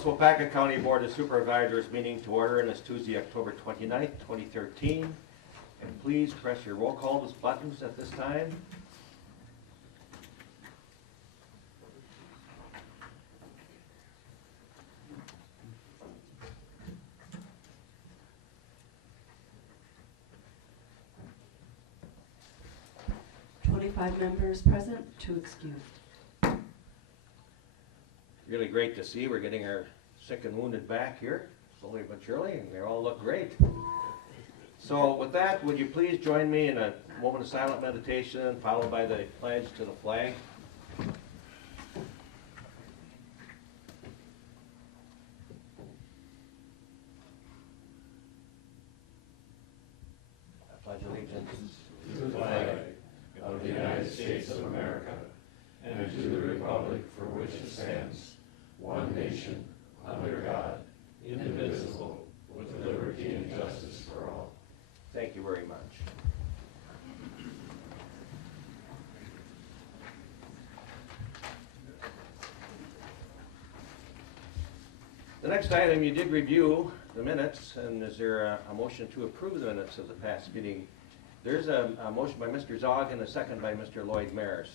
Calls Waupaca County Board of Supervisors meeting to order, and it's Tuesday, October 29th, 2013. And please press your roll call buttons at this time. Members present, 2 excused. Really great to see. We're getting our sick and wounded back here, slowly but surely, and they all look great. So with that, would you please join me in a moment of silent meditation, followed by the pledge to the flag? I pledge allegiance to the flag of the United States of America, and to the republic for which it stands, one nation, under God, indivisible, with liberty and justice for all. Thank you very much. The next item, you did review the minutes, and is there a motion to approve the minutes of the past meeting? There's a motion by Mr. Zog and a second by Mr. Lloyd Maris.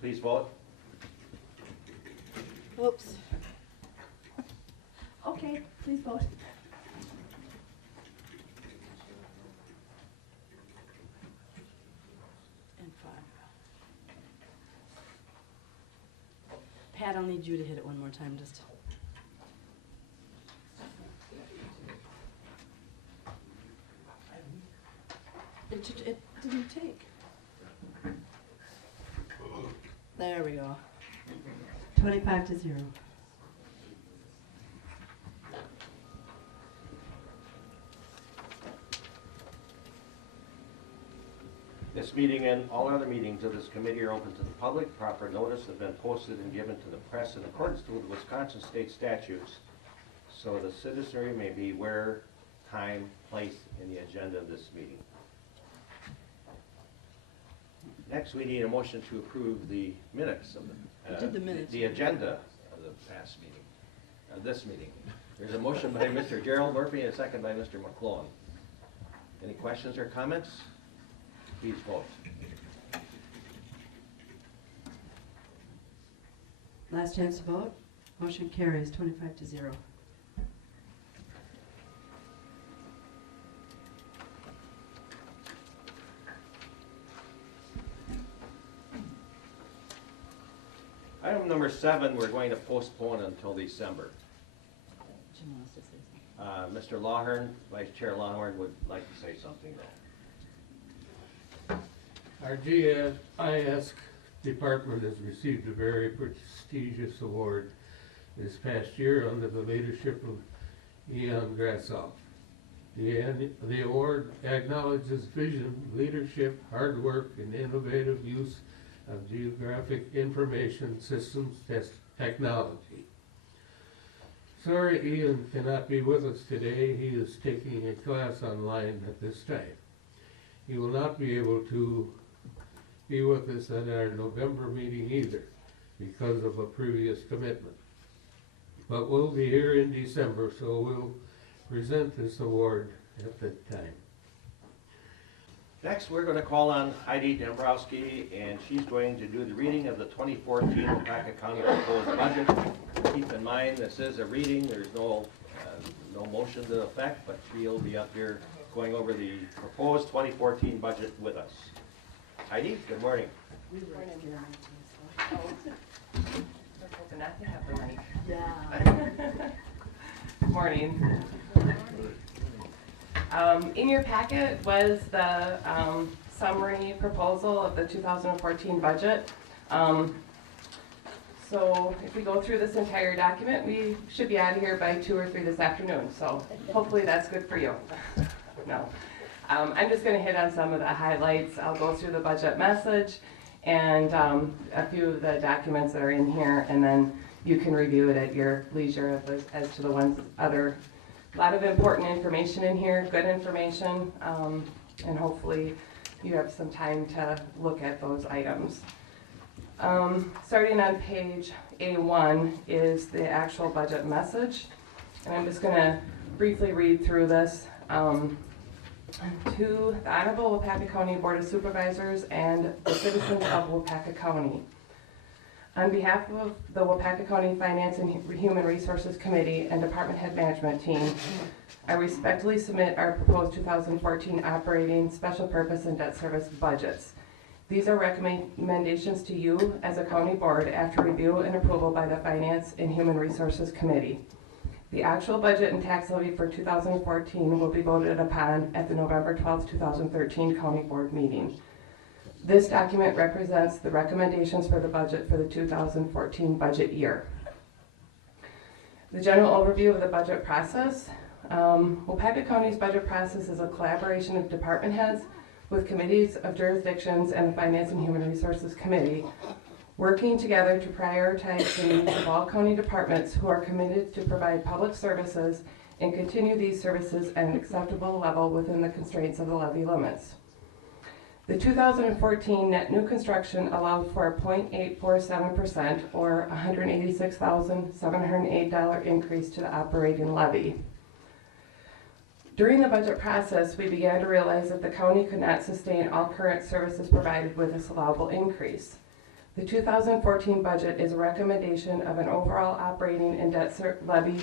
Please vote. Oops. Okay, please vote. And 5. Pat, I'll need you to hit it one more time, just. It didn't take. There we go. 25-0. This meeting and all other meetings of this committee are open to the public. Proper notice has been posted and given to the press in accordance with the Wisconsin state statutes, so the citizenry may be aware, time, place in the agenda of this meeting. Next, we need a motion to approve the minutes of the agenda of the past meeting, this meeting. There's a motion by Mr. Gerald Murphy and a second by Mr. McClone. Any questions or comments? Please vote. Last chance to vote. Motion carries 25-0. Item number 7, we're going to postpone until December. Jim wants to say something. Mr. Lawhorn, Vice Chair Lawhorn would like to say something though. Our GIS department has received a very prestigious award this past year under the leadership of Ian Grassoff. The award acknowledges vision, leadership, hard work, and innovative use of geographic information systems technology. Sorry Ian cannot be with us today. He is taking a class online at this time. He will not be able to be with us at our November meeting either because of a previous commitment. But we'll be here in December, so we'll present this award at that time. Next, we're going to call on Heidi Dombrowski, and she's going to do the reading of the 2014 Waupaca County proposed budget. Keep in mind, this is a reading. There's no motion to effect, but she'll be up here going over the proposed 2014 budget with us. Heidi, good morning. We're hoping not to have the mic. Yeah. Good morning. In your packet was the summary proposal of the 2014 budget. So if we go through this entire document, we should be out of here by 2 or 3 this afternoon. So hopefully that's good for you. No. I'm just going to hit on some of the highlights. I'll go through the budget message and a few of the documents that are in here, and then you can review it at your leisure as to the ones other. A lot of important information in here, good information, and hopefully you have some time to look at those items. Starting on page A1 is the actual budget message. And I'm just going to briefly read through this. To the Honorable Waupaca County Board of Supervisors and the citizens of Waupaca County. On behalf of the Waupaca County Finance and Human Resources Committee and Department Head Management Team, I respectfully submit our proposed 2014 operating, special purpose, and debt service budgets. These are recommendations to you as a county board after review and approval by the Finance and Human Resources Committee. The actual budget and tax levy for 2014 will be voted upon at the November 12, 2013 County Board meeting. This document represents the recommendations for the budget for the 2014 budget year. The general overview of the budget process. Waupaca County's budget process is a collaboration of department heads with committees of jurisdictions and the Finance and Human Resources Committee, working together to prioritize the needs of all county departments who are committed to provide public services and continue these services at an acceptable level within the constraints of the levy limits. The 2014 net new construction allowed for a 0.847% or $186,708 increase to the operating levy. During the budget process, we began to realize that the county could not sustain all current services provided with this allowable increase. The 2014 budget is a recommendation of an overall operating and debt levy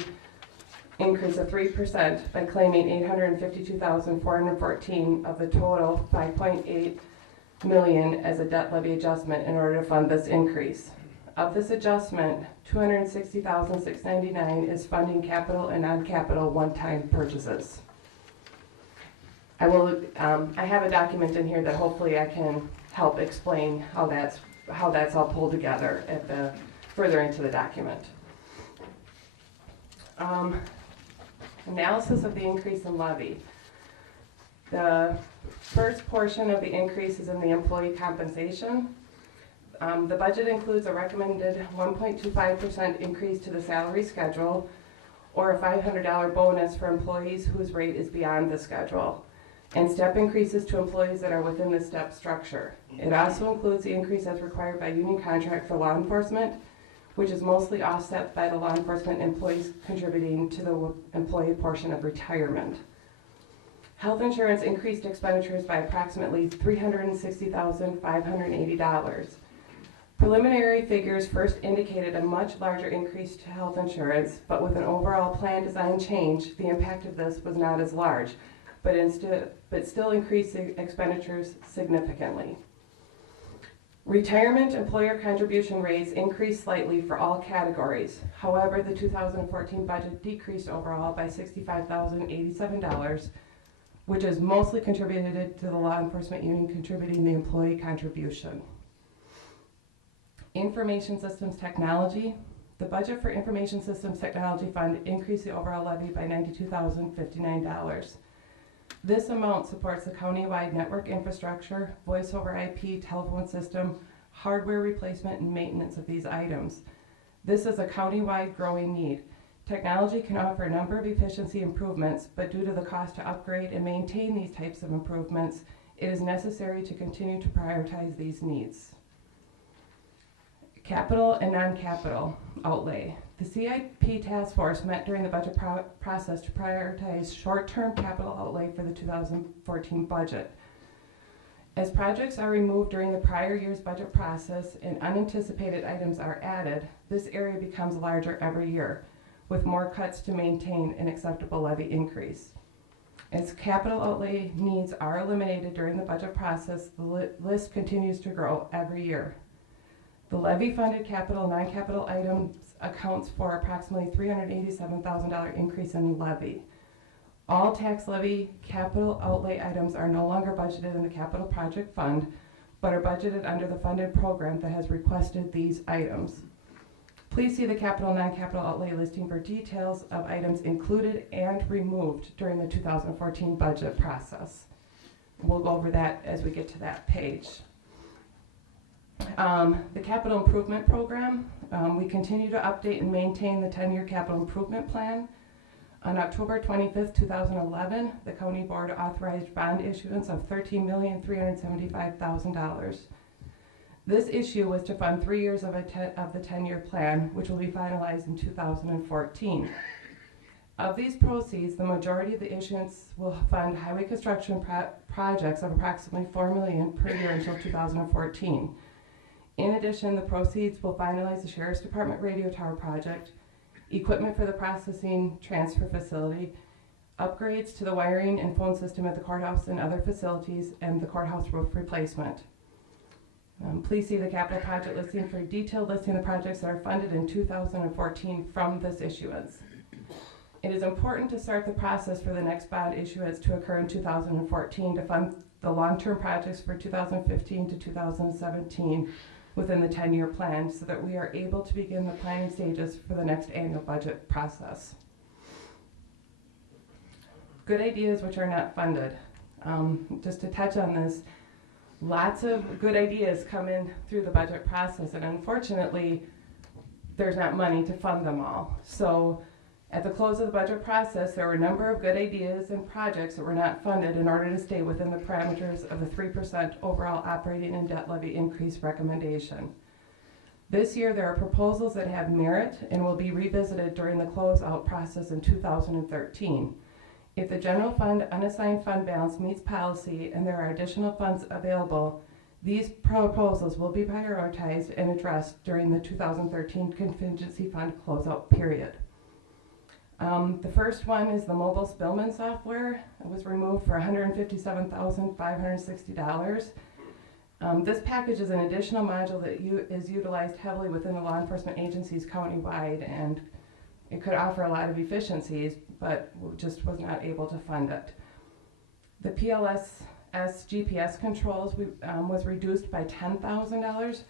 increase of 3% by claiming $852,414 of the total $5.8 million as a debt levy adjustment in order to fund this increase. Of this adjustment, $260,699 is funding capital and non-capital one-time purchases. I have a document in here that hopefully I can help explain how that's all pulled together further into the document. Analysis of the increase in levy. The first portion of the increase is in the employee compensation. The budget includes a recommended 1.25% increase to the salary schedule or a $500 bonus for employees whose rate is beyond the schedule, and step increases to employees that are within the step structure. It also includes the increase as required by union contract for law enforcement, which is mostly offset by the law enforcement employees contributing to the employee portion of retirement. Health insurance increased expenditures by approximately $360,580. Preliminary figures first indicated a much larger increase to health insurance, but with an overall plan design change, the impact of this was not as large, but still increased expenditures significantly. Retirement employer contribution rates increased slightly for all categories. However, the 2014 budget decreased overall by $65,087, which is mostly contributed to the law enforcement union contributing the employee contribution. Information Systems Technology. The budget for Information Systems Technology Fund increased the overall levy by $92,059. This amount supports the county-wide network infrastructure, voice over IP, telephone system, hardware replacement, and maintenance of these items. This is a county-wide growing need. Technology can offer a number of efficiency improvements, but due to the cost to upgrade and maintain these types of improvements, it is necessary to continue to prioritize these needs. Capital and non-capital outlay. The CIP task force met during the budget process to prioritize short-term capital outlay for the 2014 budget. As projects are removed during the prior year's budget process and unanticipated items are added, this area becomes larger every year, with more cuts to maintain an acceptable levy increase. As capital outlay needs are eliminated during the budget process, the list continues to grow every year. The levy-funded capital and non-capital items accounts for approximately $387,000 increase in levy. All tax levy capital outlay items are no longer budgeted in the capital project fund, but are budgeted under the funded program that has requested these items. Please see the capital and non-capital outlay listing for details of items included and removed during the 2014 budget process. We'll go over that as we get to that page. The capital improvement program, we continue to update and maintain the 10-year capital improvement plan. On October 25th, 2011, the county board authorized bond issuance of $13,375,000. This issue was to fund 3 years of the 10-year plan, which will be finalized in 2014. Of these proceeds, the majority of the issuance will fund highway construction projects of approximately $4 million per year until 2014. In addition, the proceeds will finalize the Sheriff's Department radio tower project, equipment for the processing transfer facility, upgrades to the wiring and phone system at the courthouse and other facilities, and the courthouse roof replacement. Please see the capital project listing for a detailed listing of projects that are funded in 2014 from this issuance. It is important to start the process for the next bond issuance to occur in 2014 to fund the long-term projects for 2015 to 2017 within the 10-year plan so that we are able to begin the planning stages for the next annual budget process. Good ideas which are not funded. Just to touch on this, lots of good ideas come in through the budget process, and unfortunately, there's not money to fund them all. So at the close of the budget process, there were a number of good ideas and projects that were not funded in order to stay within the parameters of the 3% overall operating and debt levy increase recommendation. This year, there are proposals that have merit and will be revisited during the closeout process in 2013. If the general fund unassigned fund balance meets policy and there are additional funds available, these proposals will be prioritized and addressed during the 2013 contingency fund closeout period. The first one is the mobile Spillman software. It was removed for $157,560. This package is an additional module that is utilized heavily within the law enforcement agencies countywide, and it could offer a lot of efficiencies, but just was not able to fund it. The PLS GPS controls was reduced by $10,000.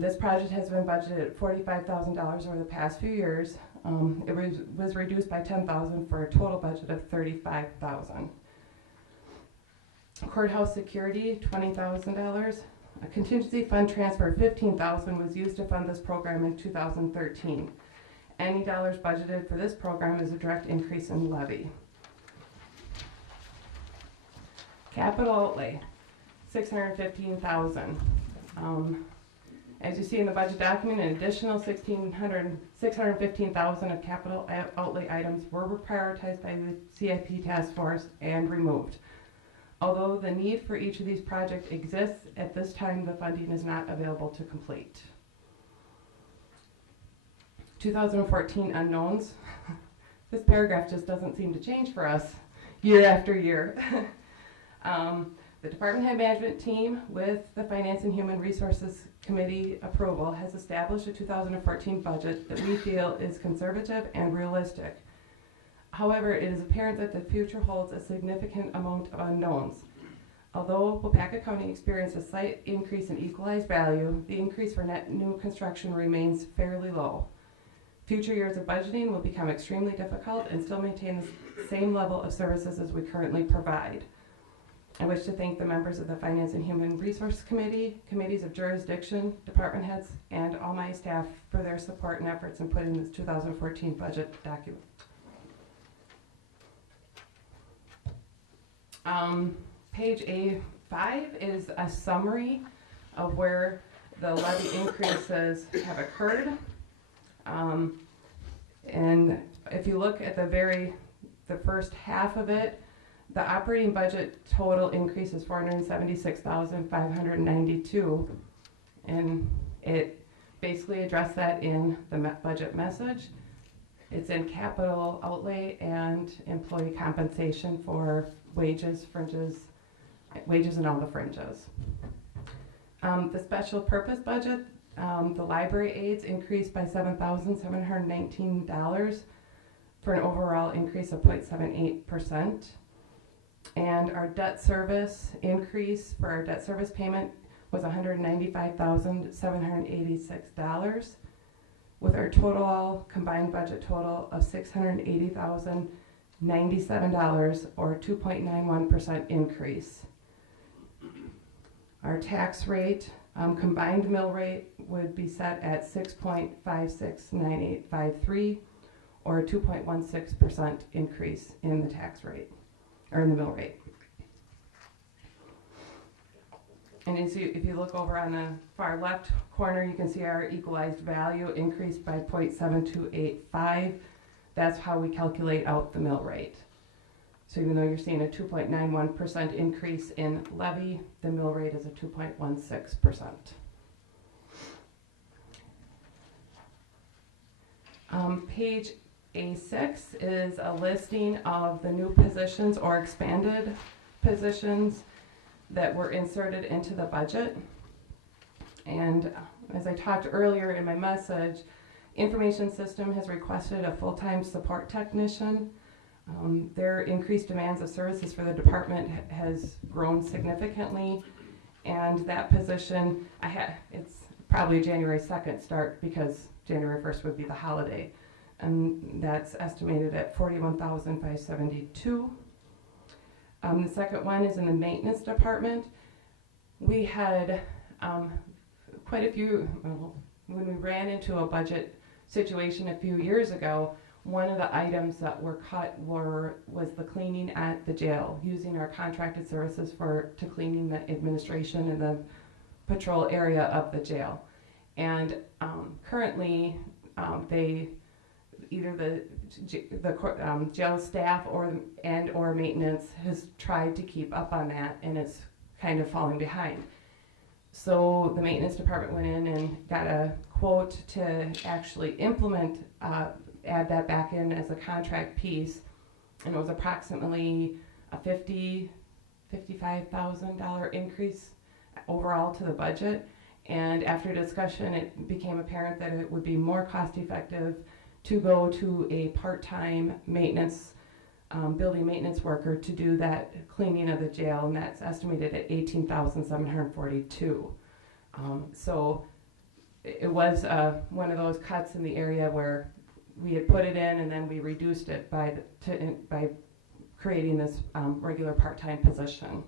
This project has been budgeted at $45,000 over the past few years. It was reduced by $10,000 for a total budget of $35,000. Courthouse security, $20,000. A contingency fund transfer of $15,000 was used to fund this program in 2013. Any dollars budgeted for this program is a direct increase in levy. Capital outlay, $615,000. As you see in the budget document, an additional $615,000 of capital outlay items were prioritized by the CIP task force and removed. Although the need for each of these projects exists, at this time the funding is not available to complete. 2014 unknowns. This paragraph just doesn't seem to change for us year after year. The Department Head Management Team, with the Finance and Human Resources Committee approval, has established a 2014 budget that we feel is conservative and realistic. However, it is apparent that the future holds a significant amount of unknowns. Although Waupaca County experienced a slight increase in equalized value, the increase for net new construction remains fairly low. Future years of budgeting will become extremely difficult and still maintain the same level of services as we currently provide. I wish to thank the members of the Finance and Human Resource Committee, committees of jurisdiction, department heads, and all my staff for their support and efforts in putting this 2014 budget document. Page A5 is a summary of where the levy increases have occurred. And if you look at the first half of it, the operating budget total increase is $476,592, and it basically addressed that in the budget message. It's in capital outlay and employee compensation for wages, fringes, wages and all the fringes. The special purpose budget, the library aids increased by $7,719 for an overall increase of 0.78%. And our debt service increase for our debt service payment was $195,786, with our total combined budget total of $680,097, or 2.91% increase. Our tax rate, combined mill rate, would be set at 6.569853, or a 2.16% increase in the tax rate, or in the mill rate. And if you look over on the far left corner, you can see our equalized value increased by 0.7285. That's how we calculate out the mill rate. So even though you're seeing a 2.91% increase in levy, the mill rate is a 2.16%. Page A6 is a listing of the new positions or expanded positions that were inserted into the budget. And as I talked earlier in my message, Information System has requested a full-time support technician. Their increased demands of services for the department has grown significantly, and that position, it's probably a January 2nd start because January 1st would be the holiday, and that's estimated at $41,572. The second one is in the maintenance department. We had quite a few, when we ran into a budget situation a few years ago, one of the items that were cut was the cleaning at the jail, using our contracted services to cleaning the administration and the patrol area of the jail. And currently, either the jail staff or maintenance has tried to keep up on that, and it's kind of falling behind. So the maintenance department went in and got a quote to actually implement, add that back in as a contract piece, and it was approximately a $55,000 increase overall to the budget. And after discussion, it became apparent that it would be more cost effective to go to a part-time maintenance, building maintenance worker to do that cleaning of the jail, and that's estimated at $18,742. So it was one of those cuts in the area where we had put it in and then we reduced it by creating this regular part-time position.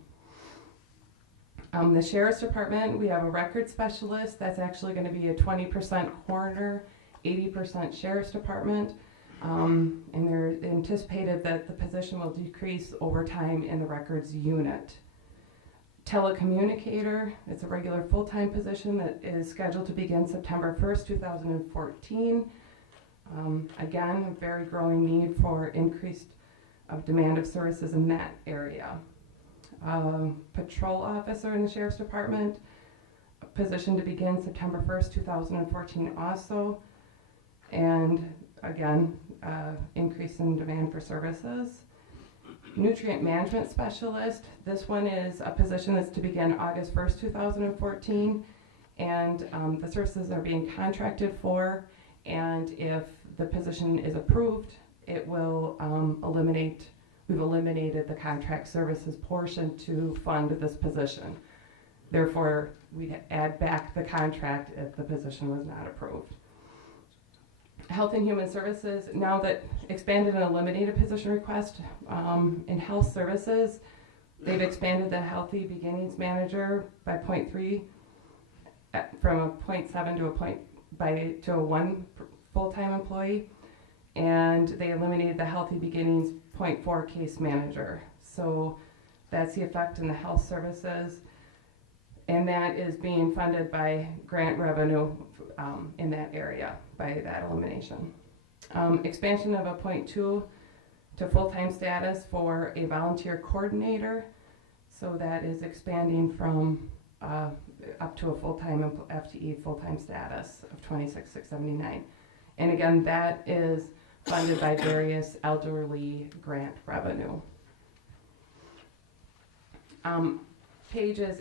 The Sheriff's Department, we have a record specialist. That's actually going to be a 20% coroner, 80% Sheriff's Department. And they're anticipated that the position will decrease over time in the records unit. Telecommunicator, it's a regular full-time position that is scheduled to begin September 1st, 2014. Again, a very growing need for increased demand of services in that area. Patrol officer in the Sheriff's Department, a position to begin September 1st, 2014 also. And again, increase in demand for services. Nutrient management specialist, this one is a position that's to begin August 1st, 2014. And the services are being contracted for, and if the position is approved, it will we've eliminated the contract services portion to fund this position. Therefore, we'd add back the contract if the position was not approved. Health and Human Services, now that expanded and eliminated position request in health services, they've expanded the Healthy Beginnings Manager by 0.3, from a 0.7 to a 1 full-time employee, and they eliminated the Healthy Beginnings 0.4 case manager. So that's the effect in the health services, and that is being funded by grant revenue in that area by that elimination. Expansion of a 0.2 to full-time status for a volunteer coordinator. So that is expanding from up to a full-time FTE full-time status of $26,679. And again, that is funded by various elderly grant revenue. Pages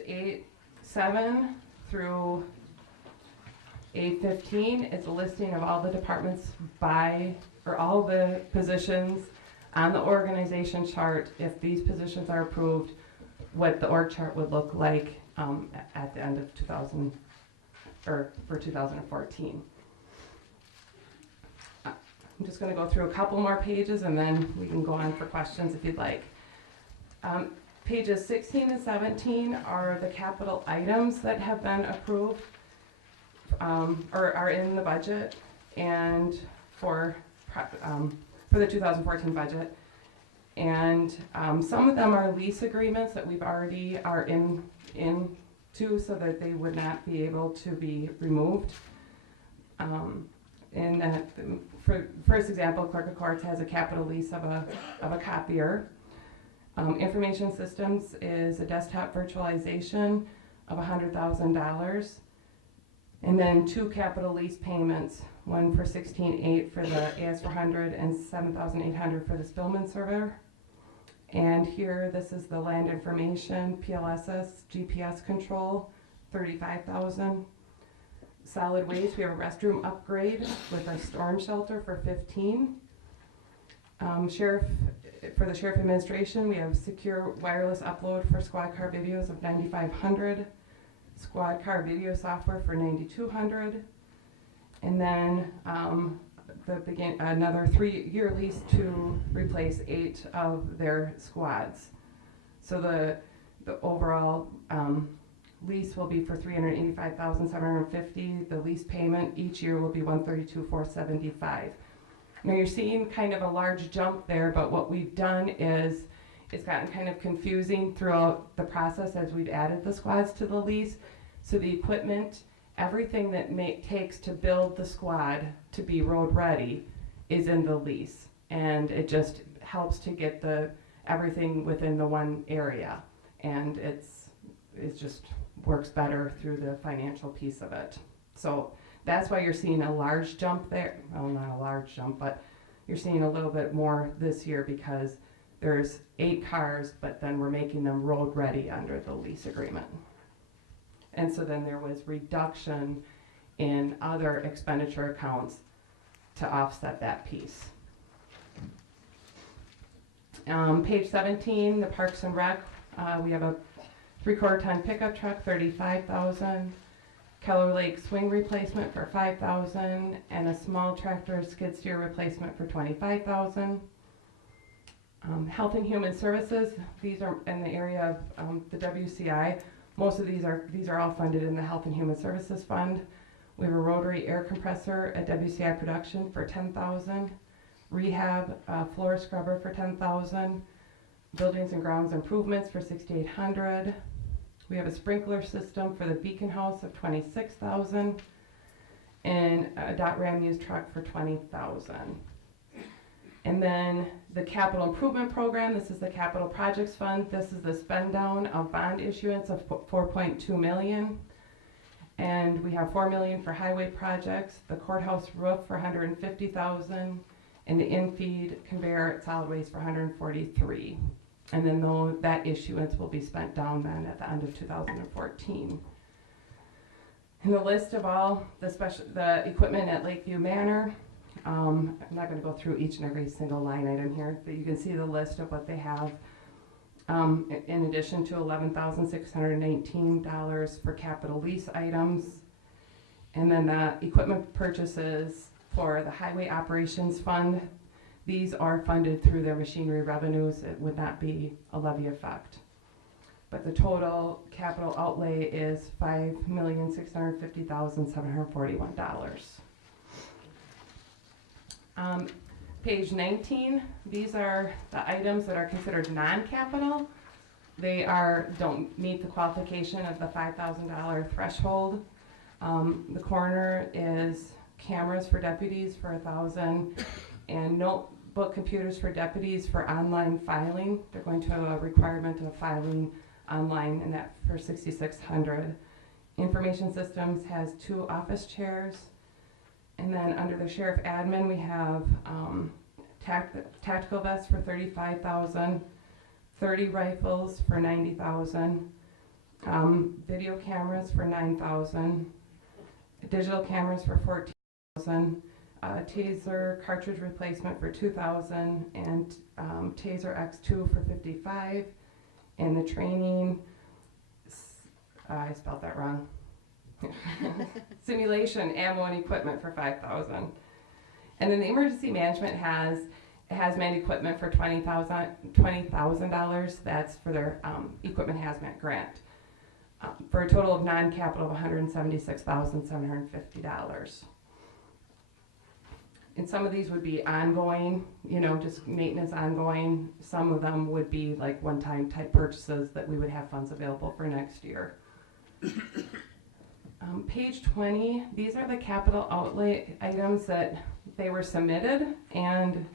8-7 through 8-15 is a listing of all the departments all the positions on the organization chart. If these positions are approved, what the org chart would look like at the end of for 2014. I'm just going to go through a couple more pages and then we can go on for questions if you'd like. Pages 16 and 17 are the capital items that have been approved or are in the budget and for the 2014 budget. And some of them are lease agreements that we've already are in too, so that they would not be able to be removed. And that, for first example, Clerk of Courts has a capital lease of a copier. Information Systems is a desktop virtualization of $100,000. And then 2 capital lease payments, one for $16,800 for the AS400 and $7,800 for the Spillman server. And here, this is the land information, PLSS, GPS control, $35,000. Solid waste, we have a restroom upgrade with a storm shelter for $15,000. For the Sheriff Administration, we have secure wireless upload for squad car videos of $9,500. Squad car video software for $9,200. And then another 3-year lease to replace 8 of their squads. So the overall lease will be for $385,750. The lease payment each year will be $132,475. Now you're seeing kind of a large jump there, but what we've done is it's gotten kind of confusing throughout the process as we've added the squads to the lease. So the equipment, everything that takes to build the squad to be road ready is in the lease, and it just helps to get everything within the one area, and it just works better through the financial piece of it. So that's why you're seeing a large jump there. Well, not a large jump, but you're seeing a little bit more this year because there's 8 cars, but then we're making them road ready under the lease agreement. And so then there was reduction in other expenditure accounts to offset that piece. Page 17, the Parks and Rec, we have a 3/4 ton pickup truck, $35,000. Keller Lake swing replacement for $5,000, and a small tractor skid steer replacement for $25,000. Health and Human Services, these are in the area of the WCI. Most of these are all funded in the Health and Human Services Fund. We have a rotary air compressor at WCI Production for $10,000. Rehab floor scrubber for $10,000. Buildings and grounds improvements for $6,800. We have a sprinkler system for the Beacon House of $26,000, and a dot ram used truck for $20,000. And then the capital improvement program, this is the capital projects fund. This is the spend down of bond issuance of $4.2 million. And we have $4 million for highway projects, the courthouse roof for $150,000, and the in-feed conveyor at solid waste for $143,000. And then that issuance will be spent down then at the end of 2014. And the list of all the equipment at Lakeview Manor, I'm not going to go through each and every single line item here, but you can see the list of what they have. In addition to $11,619 for capital lease items. And then the equipment purchases for the Highway Operations Fund. These are funded through their machinery revenues. It would not be a levy effect. But the total capital outlay is $5,650,741. Page 19, these are the items that are considered non-capital. They don't meet the qualification of the $5,000 threshold. The coroner is cameras for deputies for $1,000, and notebook computers for deputies for online filing. They're going to have a requirement of filing online, and that for $6,600. Information Systems has 2 office chairs. And then under the sheriff admin, we have tactical vests for $35,000, 30 rifles for $90,000, video cameras for $9,000, digital cameras for $14,000, taser cartridge replacement for $2,000, and taser X2 for $55,000, and the training, I spelled that wrong. Simulation ammo and equipment for $5,000, and then the emergency management has hazmat equipment for $20,000. That's for their equipment hazmat grant, for a total of non-capital of $176,750. And some of these would be ongoing, just maintenance ongoing. Some of them would be like one-time type purchases that we would have funds available for next year. Page 20, these are the capital outlay items that they were submitted and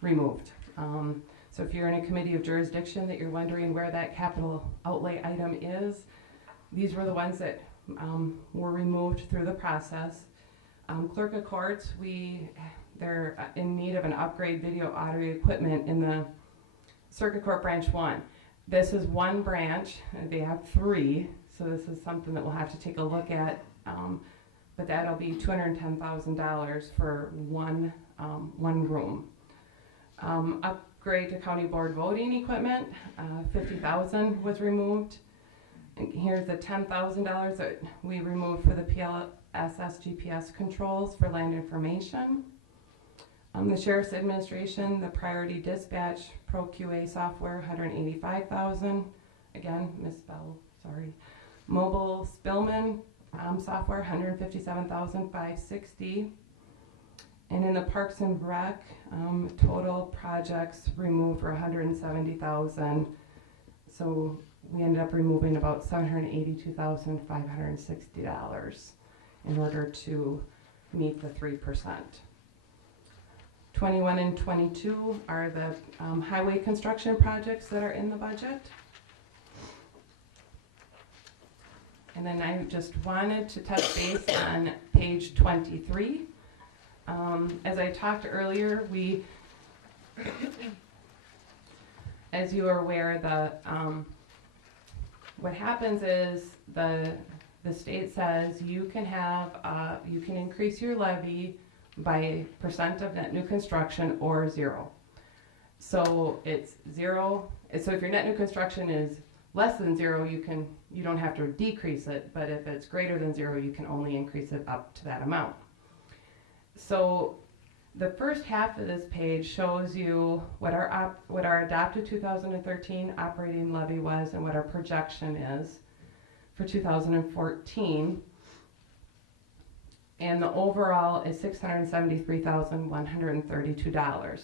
removed. So if you're in a committee of jurisdiction that you're wondering where that capital outlay item is, these were the ones that were removed through the process. Clerk of courts, they're in need of an upgrade video audio equipment in the Circuit Court Branch 1. This is one branch, and they have 3, so this is something that we'll have to take a look at. But that'll be $210,000 for one room. Upgrade to county board voting equipment, $50,000 was removed. And here's the $10,000 that we removed for the PLSS GPS controls for land information. The Sheriff's Administration, the Priority Dispatch Pro QA software, $185,000. Again, misspelled, sorry. Mobile Spillman software, $157,560. And in the Parks and Rec, total projects removed were $170,000. So we ended up removing about $782,560 in order to meet the 3%. 21 and 22 are the highway construction projects that are in the budget. And then I just wanted to touch base on page 23. As I talked earlier, as you are aware, what happens is the state says you can increase your levy by percent of net new construction or 0. So it's 0. So if your net new construction is less than 0, you don't have to decrease it, but if it's greater than 0, you can only increase it up to that amount. So the first half of this page shows you what our adopted 2013 operating levy was and what our projection is for 2014. And the overall is $673,132.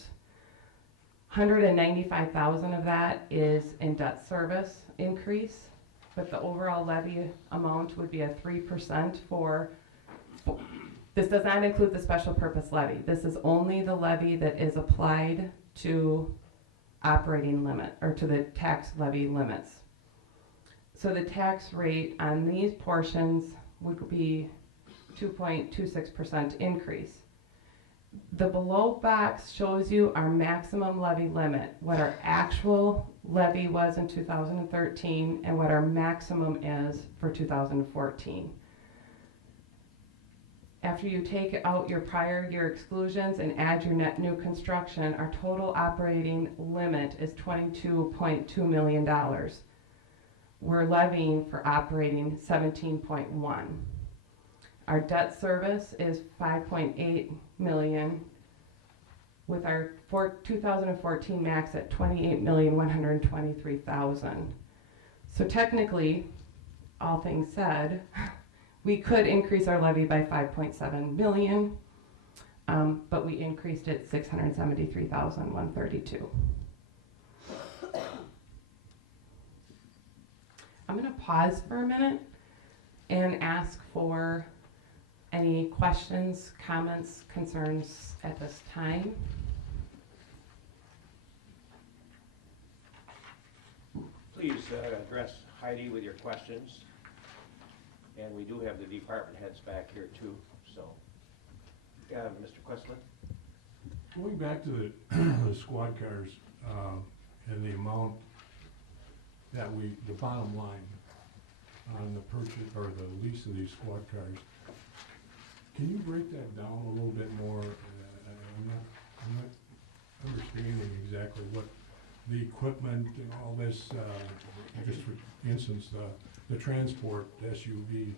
$195,000 of that is in debt service increase, but the overall levy amount would be a 3% this does not include the special purpose levy. This is only the levy that is applied to operating limit, or to the tax levy limits. So the tax rate on these portions would be 2.26% increase. The below box shows you our maximum levy limit, what our actual levy was in 2013 and what our maximum is for 2014. After you take out your prior year exclusions and add your net new construction, our total operating limit is $22.2 million. We're levying for operating 17.1. Our debt service is $5.8 million, with our 2014 max at $28,123,000. So technically, all things said, we could increase our levy by $5.7 million, but we increased it $673,132. I'm going to pause for a minute and ask for any questions, comments, concerns at this time. Please address Heidi with your questions. And we do have the department heads back here too, so. Mr. Questman? Going back to the squad cars and the amount that the bottom line on the purchase or the lease of these squad cars, can you break that down a little bit more? I'm not understanding exactly what the equipment and all this, just for instance, the transport SUV,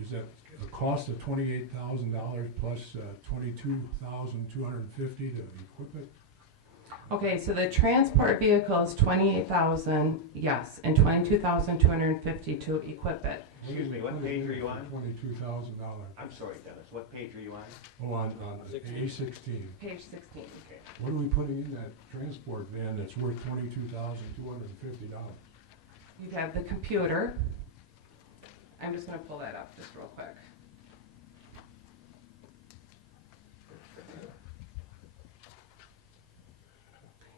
is that a cost of $28,000 plus $22,250 to equip it? Okay, so the transport vehicle is $28,000, yes, and $22,250 to equip it. Excuse me, what page are you on? $22,000. I'm sorry, Dennis, what page are you on? Oh, on A16. Page 16. Okay. What are we putting in that transport van that's worth $22,250? you have the computer. I'm just gonna pull that up just real quick.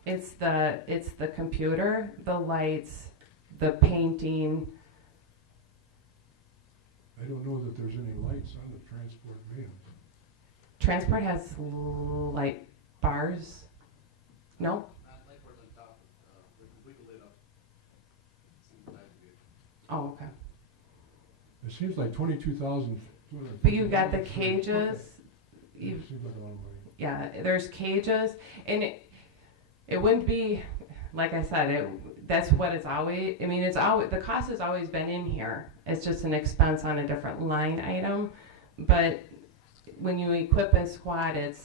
It's the computer, the lights, the painting. I don't know that there's any lights on the transport vans. Transport has light bars. No? Not light bars on top, they're completely lit up. Inside the vehicle. Oh, okay. It seems like 22,000. But you've got the cages. It You've, seems like a lot of money. yeah, there's cages, and it wouldn't be, like I said, that's what it's always, I mean, it's always, the cost has always been in here. It's just an expense on a different line item. But when you equip a squad, it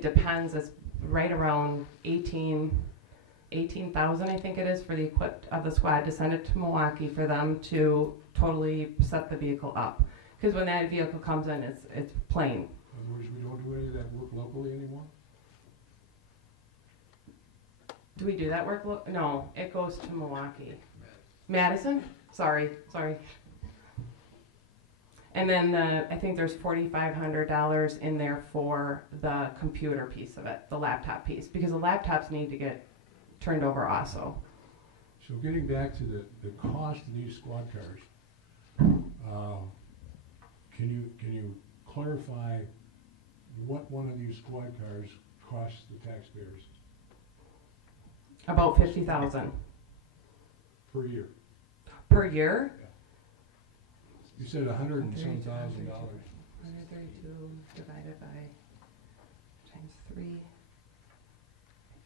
depends, it's right around 18,000, I think it is, for the equipped of the squad to send it to Milwaukee for them to totally set the vehicle up. Because when that vehicle comes in, it's plain. In other words, we don't do any of that work locally anymore? Do we do that work? No, it goes to Milwaukee. Madison? Sorry. And then I think there's $4,500 in there for the computer piece of it, the laptop piece, because the laptops need to get turned over also. So getting back to the cost of these squad cars, can you clarify what one of these squad cars costs the taxpayers About 50,000 per year? per year. You said $100 and some thousand. 132 divided by times 3.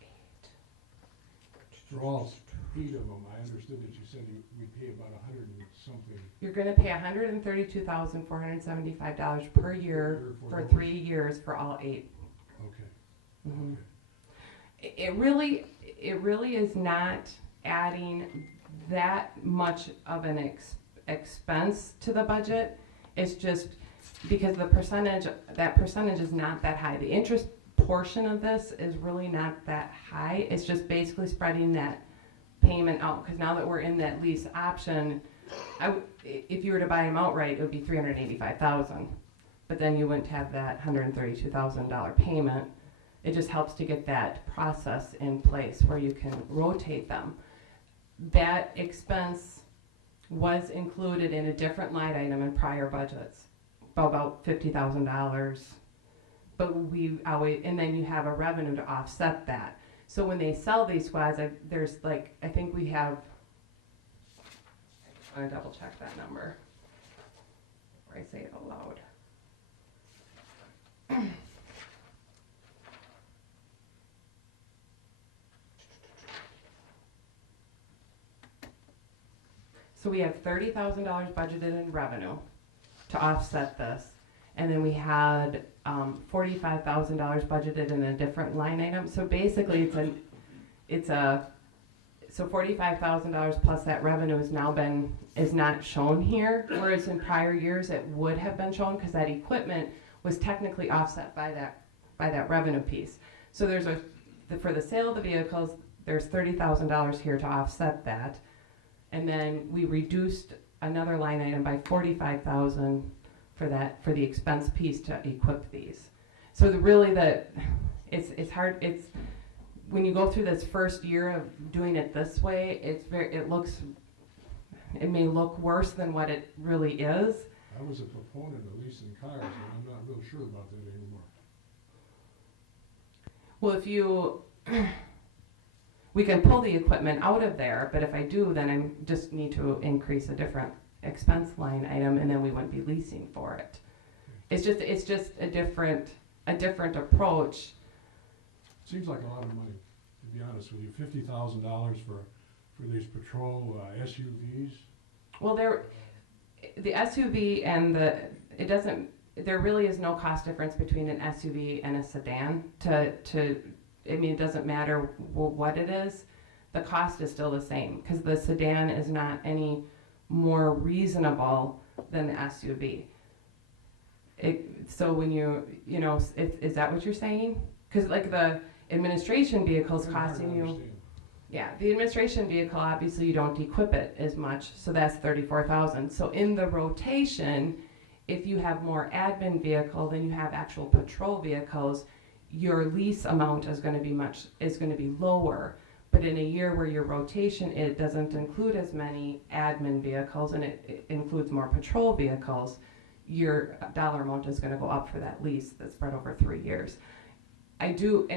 8. For all 8 of them, I understood that you said we pay about 100 and something. You're going to pay $132,475 per year for 3 years for all 8. Okay. Mhm. Okay. It really is not adding that much of an expense to the budget. It's just because that percentage is not that high. The interest portion of this is really not that high. It's just basically spreading that payment out, because now that we're in that lease option, if you were to buy them outright, it would be $385,000, but then you wouldn't have that $132,000 payment. It just helps to get that process in place where you can rotate them. That expense was included in a different line item in prior budgets, about $50,000. But and then you have a revenue to offset that. So when they sell these squads, I think we have, I want to double check that number before I say it aloud. So we have $30,000 budgeted in revenue to offset this, and then we had $45,000 budgeted in a different line item. So basically, so $45,000 plus that revenue is not shown here, whereas in prior years it would have been shown because that equipment was technically offset by that revenue piece. So for the sale of the vehicles, there's $30,000 here to offset that. And then we reduced another line item by $45,000 for the expense piece to equip these. So it's hard. It's when you go through this first year of doing it this way, it may look worse than what it really is. I was a proponent of leasing cars, and I'm not real sure about that anymore. Well, we can pull the equipment out of there, but if I do, then I just need to increase a different expense line item, and then we wouldn't be leasing for it. It's just a different approach. Seems like a lot of money, to be honest with you. $50,000 for these patrol SUVs. Well, the SUV and there really is no cost difference between an SUV and a sedan. It doesn't matter what it is, the cost is still the same, because the sedan is not any more reasonable than the SUV. So when is that what you're saying? Because like the administration vehicles costing you, Yeah, the administration vehicle, obviously you don't equip it as much, so that's 34,000. So in the rotation, if you have more admin vehicle than you have actual patrol vehicles, your lease amount is going to be lower. But in a year where your rotation, it doesn't include as many admin vehicles and it includes more patrol vehicles, your dollar amount is going to go up for that lease that's spread over 3 years. I don't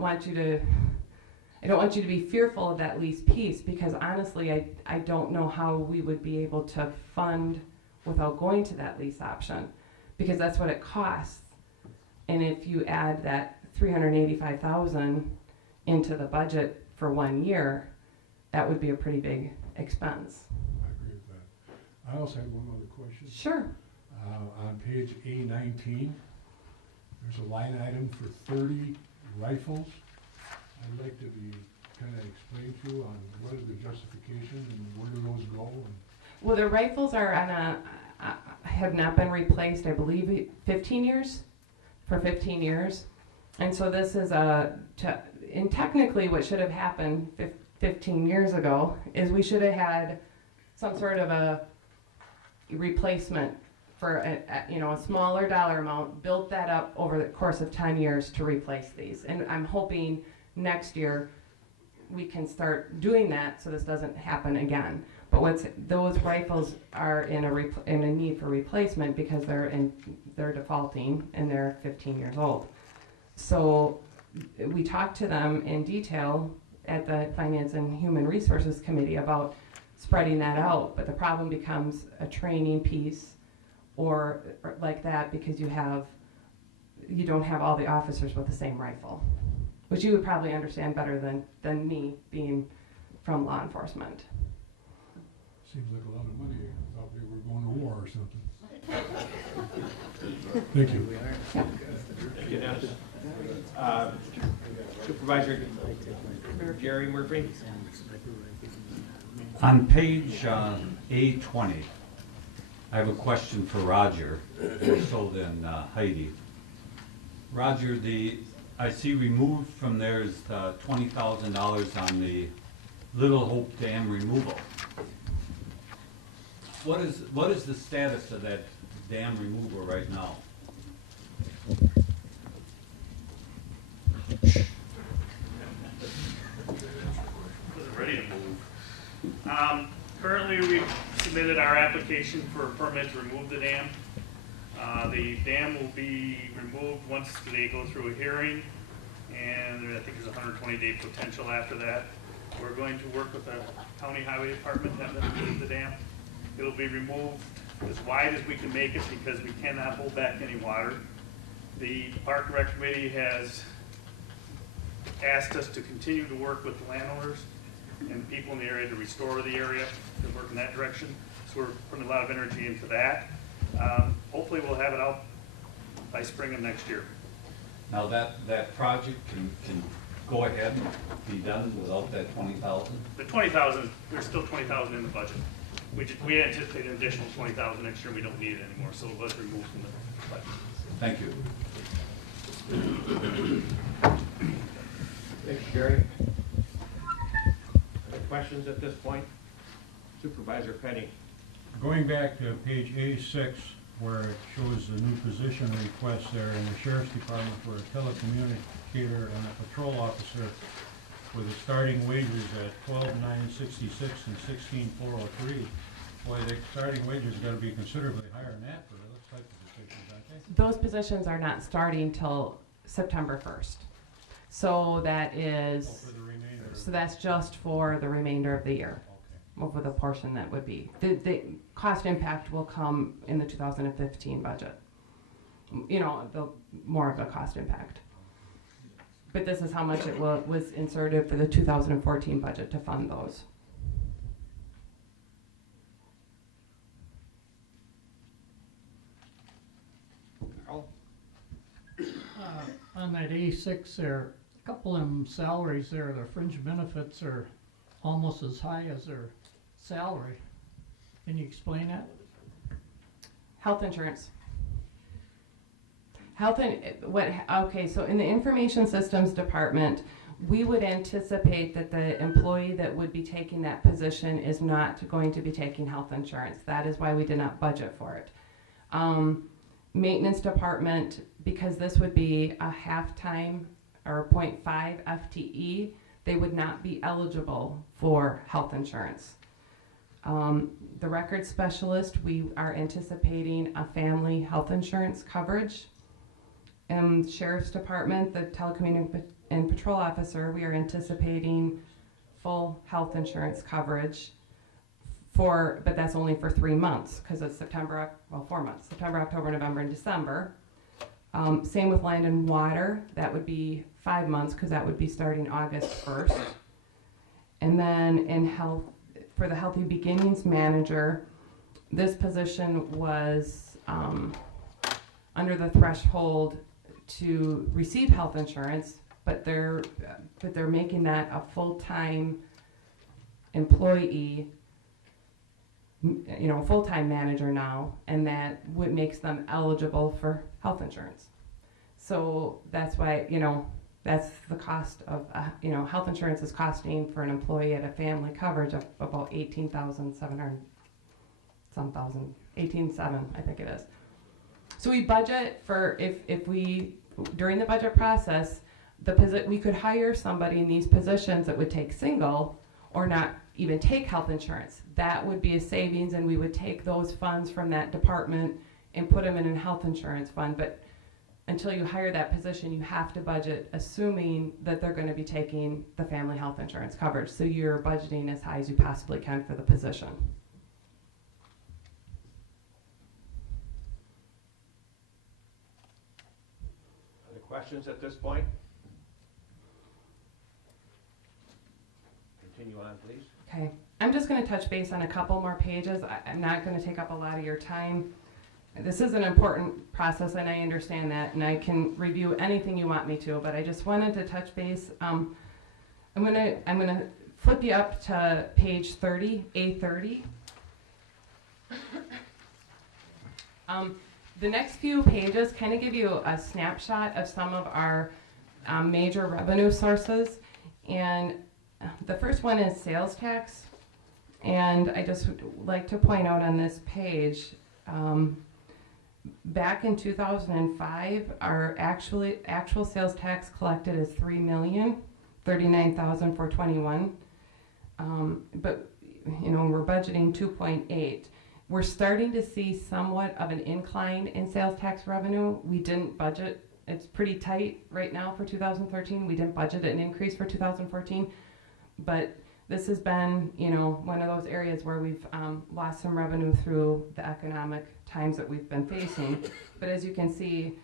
want you to be fearful of that lease piece, because honestly, I don't know how we would be able to fund without going to that lease option, because that's what it costs. And if you add that $385,000 into the budget for 1 year, that would be a pretty big expense. I agree with that. I also have one other question. Sure. On page A19, there's a line item for 30 rifles. I'd like to be kind of explained to on what is the justification and where do those go? And Well, the rifles are on have not been replaced, I believe, 15 years, for 15 years. And so this is and technically what should have happened 15 years ago is we should have had some sort of a replacement for a smaller dollar amount, built that up over the course of 10 years to replace these. And I'm hoping next year we can start doing that so this doesn't happen again. But those rifles are in a need for replacement because they're defaulting and they're 15 years old. So we talked to them in detail at the Finance and Human Resources Committee about spreading that out, but the problem becomes a training piece or like that, because you don't have all the officers with the same rifle, which you would probably understand better than me being from law enforcement. seems like a lot of money. I thought we were going to war or something. Thank you. Thank you, Dennis. Supervisor Jerry Murphy. On page A20, I have a question for Roger, more so than Heidi. Roger, I see removed from there is $20,000 on the Little Hope Dam removal. What is the status of that dam removal right now? Ready to move. Currently, we've submitted our application for a permit to remove the dam. The dam will be removed once they go through a hearing, and I think there's a 120-day potential after that. We're going to work with the county highway department to have them remove the dam. It'll be removed as wide as we can make it because we cannot hold back any water. The Park and Rec Committee has asked us to continue to work with the landowners and people in the area to restore the area, to work in that direction. So we're putting a lot of energy into that. Hopefully we'll have it out by spring of next year. Now that project can go ahead and be done without that $20,000? The 20,000, there's still 20,000 in the budget. We anticipate an additional 20,000 next year. We don't need it anymore, so let's remove from the budget. Thank you. Thanks, Jerry. Any questions at this point? Supervisor Penny. Going back to page A6, where it shows the new position request there in the Sheriff's Department for a telecommunicator and a patrol officer with the starting wages at $12,966 and $16,403. Boy, the starting wages are going to be considerably higher than that for those types of positions, aren't they? Those positions are not starting till September 1st. So that is, For the remainder. so that's just for the remainder of the year, Okay. over the portion that would be. The cost impact will come in the 2015 budget. The more of the cost impact. But this is how much it was inserted for the 2014 budget to fund those. Carl? On that A6 there, a couple of them salaries there, their fringe benefits are almost as high as their salary. Can you explain that? Health insurance. Okay, so in the information systems department, We would anticipate that the employee that would be taking that position is not going to be taking health insurance. That is why we did not budget for it. Maintenance department, because this would be a half-time or 0.5 FTE, they would not be eligible for health insurance. The record specialist, we are anticipating a family health insurance coverage. And sheriff's department, the telecommunications and patrol officer, we are anticipating full health insurance coverage but that's only for 3 months because it's 4 months, September, October, November, and December. Same with land and water, that would be 5 months because that would be starting August 1st. And then in health, for the Healthy Beginnings manager, this position was under the threshold to receive health insurance, but they're making that a full-time employee, full-time manager now, and that makes them eligible for health insurance. So that's why, that's the cost of, health insurance is costing for an employee at a family coverage of about $18,700 some thousand, 18.7 I think it is. So we budget for, if we, during the budget process, we could hire somebody in these positions that would take single or not even take health insurance. That would be a savings, and we would take those funds from that department and put them in a health insurance fund. But until you hire that position, you have to budget assuming that they're going to be taking the family health insurance coverage. So you're budgeting as high as you possibly can for the position. Other questions at this point? Continue on, please. Okay, I'm just going to touch base on a couple more pages. I'm not going to take up a lot of your time. This is an important process, and I understand that, and I can review anything you want me to, but I just wanted to touch base. I'm gonna flip you up to page 30, A30. The next few pages kind of give you a snapshot of some of our major revenue sources, and the first one is sales tax, and I just would like to point out on this page, back in 2005, our actual sales tax collected is $3,039,421, but we're budgeting 2.8. We're starting to see somewhat of an incline in sales tax revenue. We didn't budget; it's pretty tight right now for 2013. We didn't budget an increase for 2014, but this has been, one of those areas where we've lost some revenue through the economic times that we've been facing. But as you can see,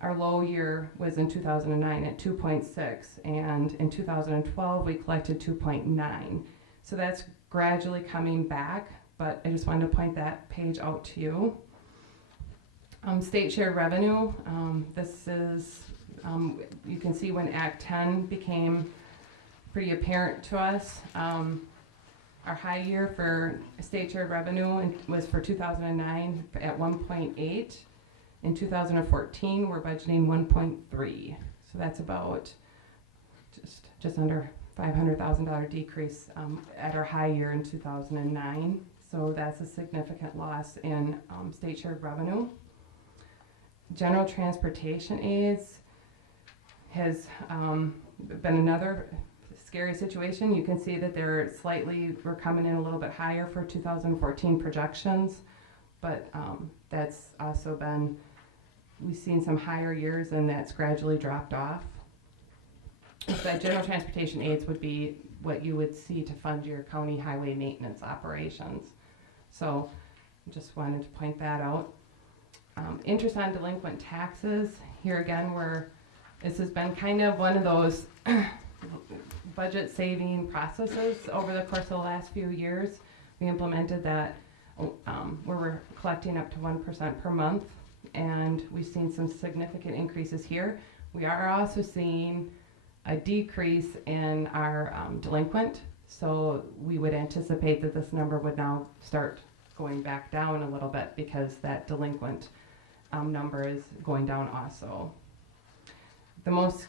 our low year was in 2009 at 2.6, and in 2012 we collected 2.9. So that's gradually coming back, but I just wanted to point that page out to you. State share revenue, this is, you can see when Act 10 became pretty apparent to us. Our high year for state share revenue was for 2009 at 1.8. In 2014, we're budgeting 1.3. So that's about just under $500,000 decrease at our high year in 2009. So that's a significant loss in state shared revenue. General transportation aids has been another scary situation. You can see that we're coming in a little bit higher for 2014 projections, but that's also been, we've seen some higher years and that's gradually dropped off. So general transportation aids would be what you would see to fund your county highway maintenance operations. So just wanted to point that out. Interest on delinquent taxes, here again, this has been kind of one of those budget saving processes over the course of the last few years. We implemented that where we're collecting up to 1% per month, and we've seen some significant increases here. We are also seeing a decrease in our delinquent, so we would anticipate that this number would now start going back down a little bit because that delinquent number is going down also. The most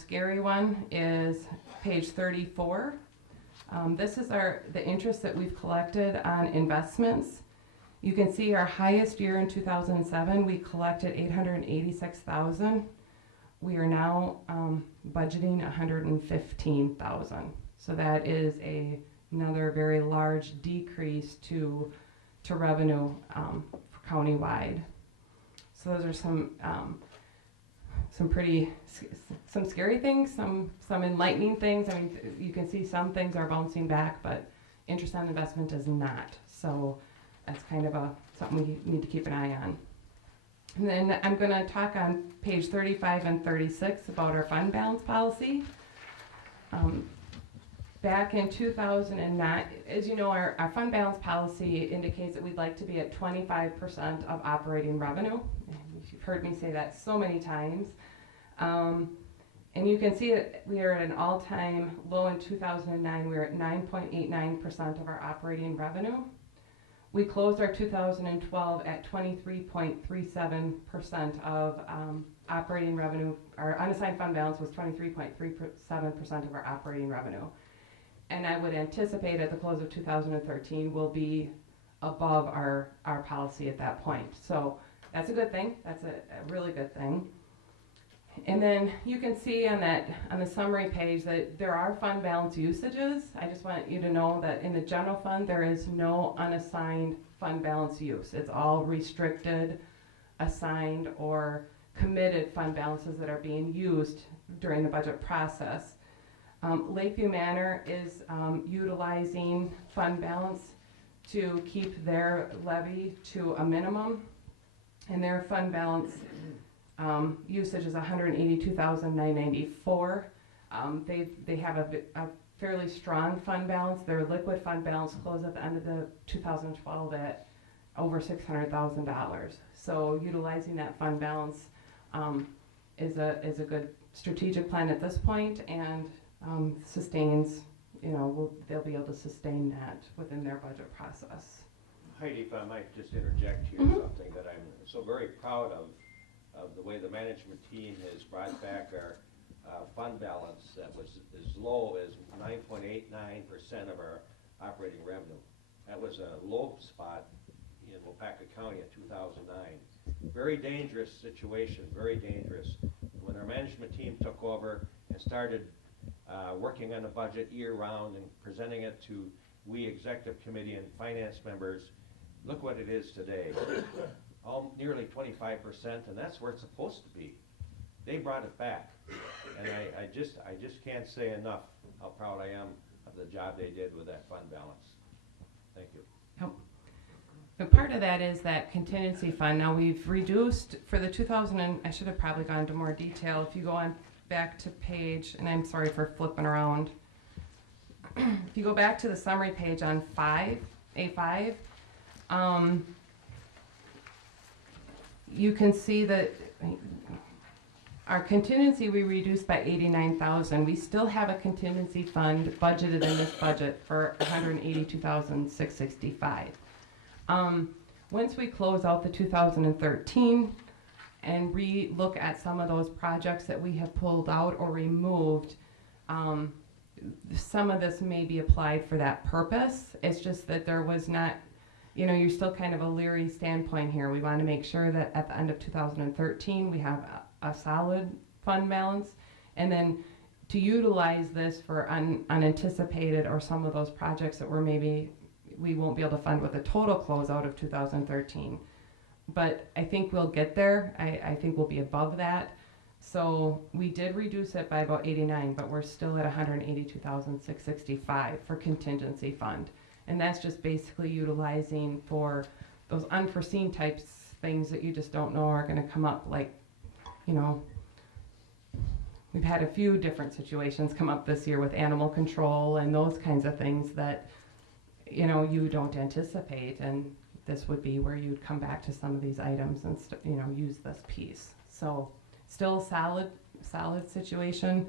scary one is page 34. This is the interest that we've collected on investments. You can see our highest year in 2007, we collected $886,000. We are now budgeting $115,000. So that is another very large decrease to revenue countywide. So those are some scary things, some enlightening things. I mean, you can see some things are bouncing back, but interest on investment is not. So that's kind of something we need to keep an eye on. And then I'm going to talk on page 35 and 36 about our fund balance policy. Back in 2009, as you know, our fund balance policy indicates that we'd like to be at 25% of operating revenue. You've heard me say that so many times. And you can see that we are at an all-time low in 2009. We were at 9.89% of our operating revenue. We closed our 2012 at 23.37% of operating revenue. Our unassigned fund balance was 23.37% of our operating revenue. And I would anticipate at the close of 2013 we'll be above our policy at that point. So that's a good thing. That's a really good thing. And then you can see on the summary page that there are fund balance usages. I just want you to know that in the general fund there is no unassigned fund balance use. It's all restricted, assigned, or committed fund balances that are being used during the budget process. Lakeview Manor is utilizing fund balance to keep their levy to a minimum, and their fund balance usage is $182,994. They have a fairly strong fund balance. Their liquid fund balance closed at the end of the 2012 at over $600,000. So utilizing that fund balance is a good strategic plan at this point, and sustains, they'll be able to sustain that within their budget process. Heidi, if I might just interject here, something that I'm so very proud of the way the management team has brought back our fund balance that was as low as 9.89% of our operating revenue. That was a low spot in Waupaca County in 2009. Very dangerous situation, very dangerous. When our management team took over and started working on the budget year-round and presenting it to we executive committee and finance members, look what it is today. Nearly 25%, and that's where it's supposed to be. They brought it back, and I just can't say enough how proud I am of the job they did with that fund balance. Thank you. And part of that is that contingency fund. Now we've reduced for the 2000, I should have probably gone into more detail. If you go on back to page, and I'm sorry for flipping around. If you go back to the summary page on A5, you can see that our contingency we reduced by $89,000. We still have a contingency fund budgeted in this budget for $182,665. Once we close out the 2013 and re-look at some of those projects that we have pulled out or removed, some of this may be applied for that purpose. It's just that there was not, you're still kind of a leery standpoint here. We want to make sure that at the end of 2013 we have a solid fund balance, and then to utilize this for unanticipated or some of those projects that we won't be able to fund with a total closeout of 2013. But I think we'll get there. I think we'll be above that. So we did reduce it by about 89, but we're still at 182,665 for contingency fund. And that's just basically utilizing for those unforeseen types things that you just don't know are going to come up. Like, we've had a few different situations come up this year with animal control and those kinds of things that, you don't anticipate. And this would be where you'd come back to some of these items and, use this piece. So still solid situation.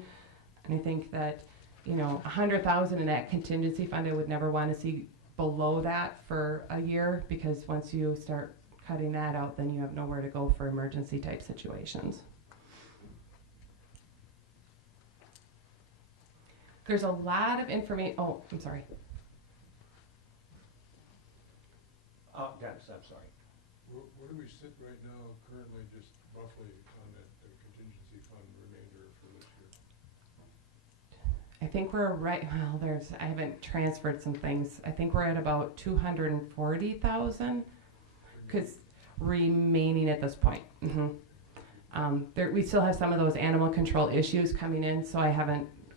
And I think that, $100,000 in that contingency fund, I would never want to see below that for a year, because once you start cutting that out, then you have nowhere to go for emergency type situations. There's a lot of information, oh, I'm sorry. Dennis, I'm sorry. Where do we sit right now, currently, just roughly on that contingency fund remainder for this year? I think we're right, well, I haven't transferred some things. I think we're at about 240,000, because remaining at this point. We still have some of those animal control issues coming in, so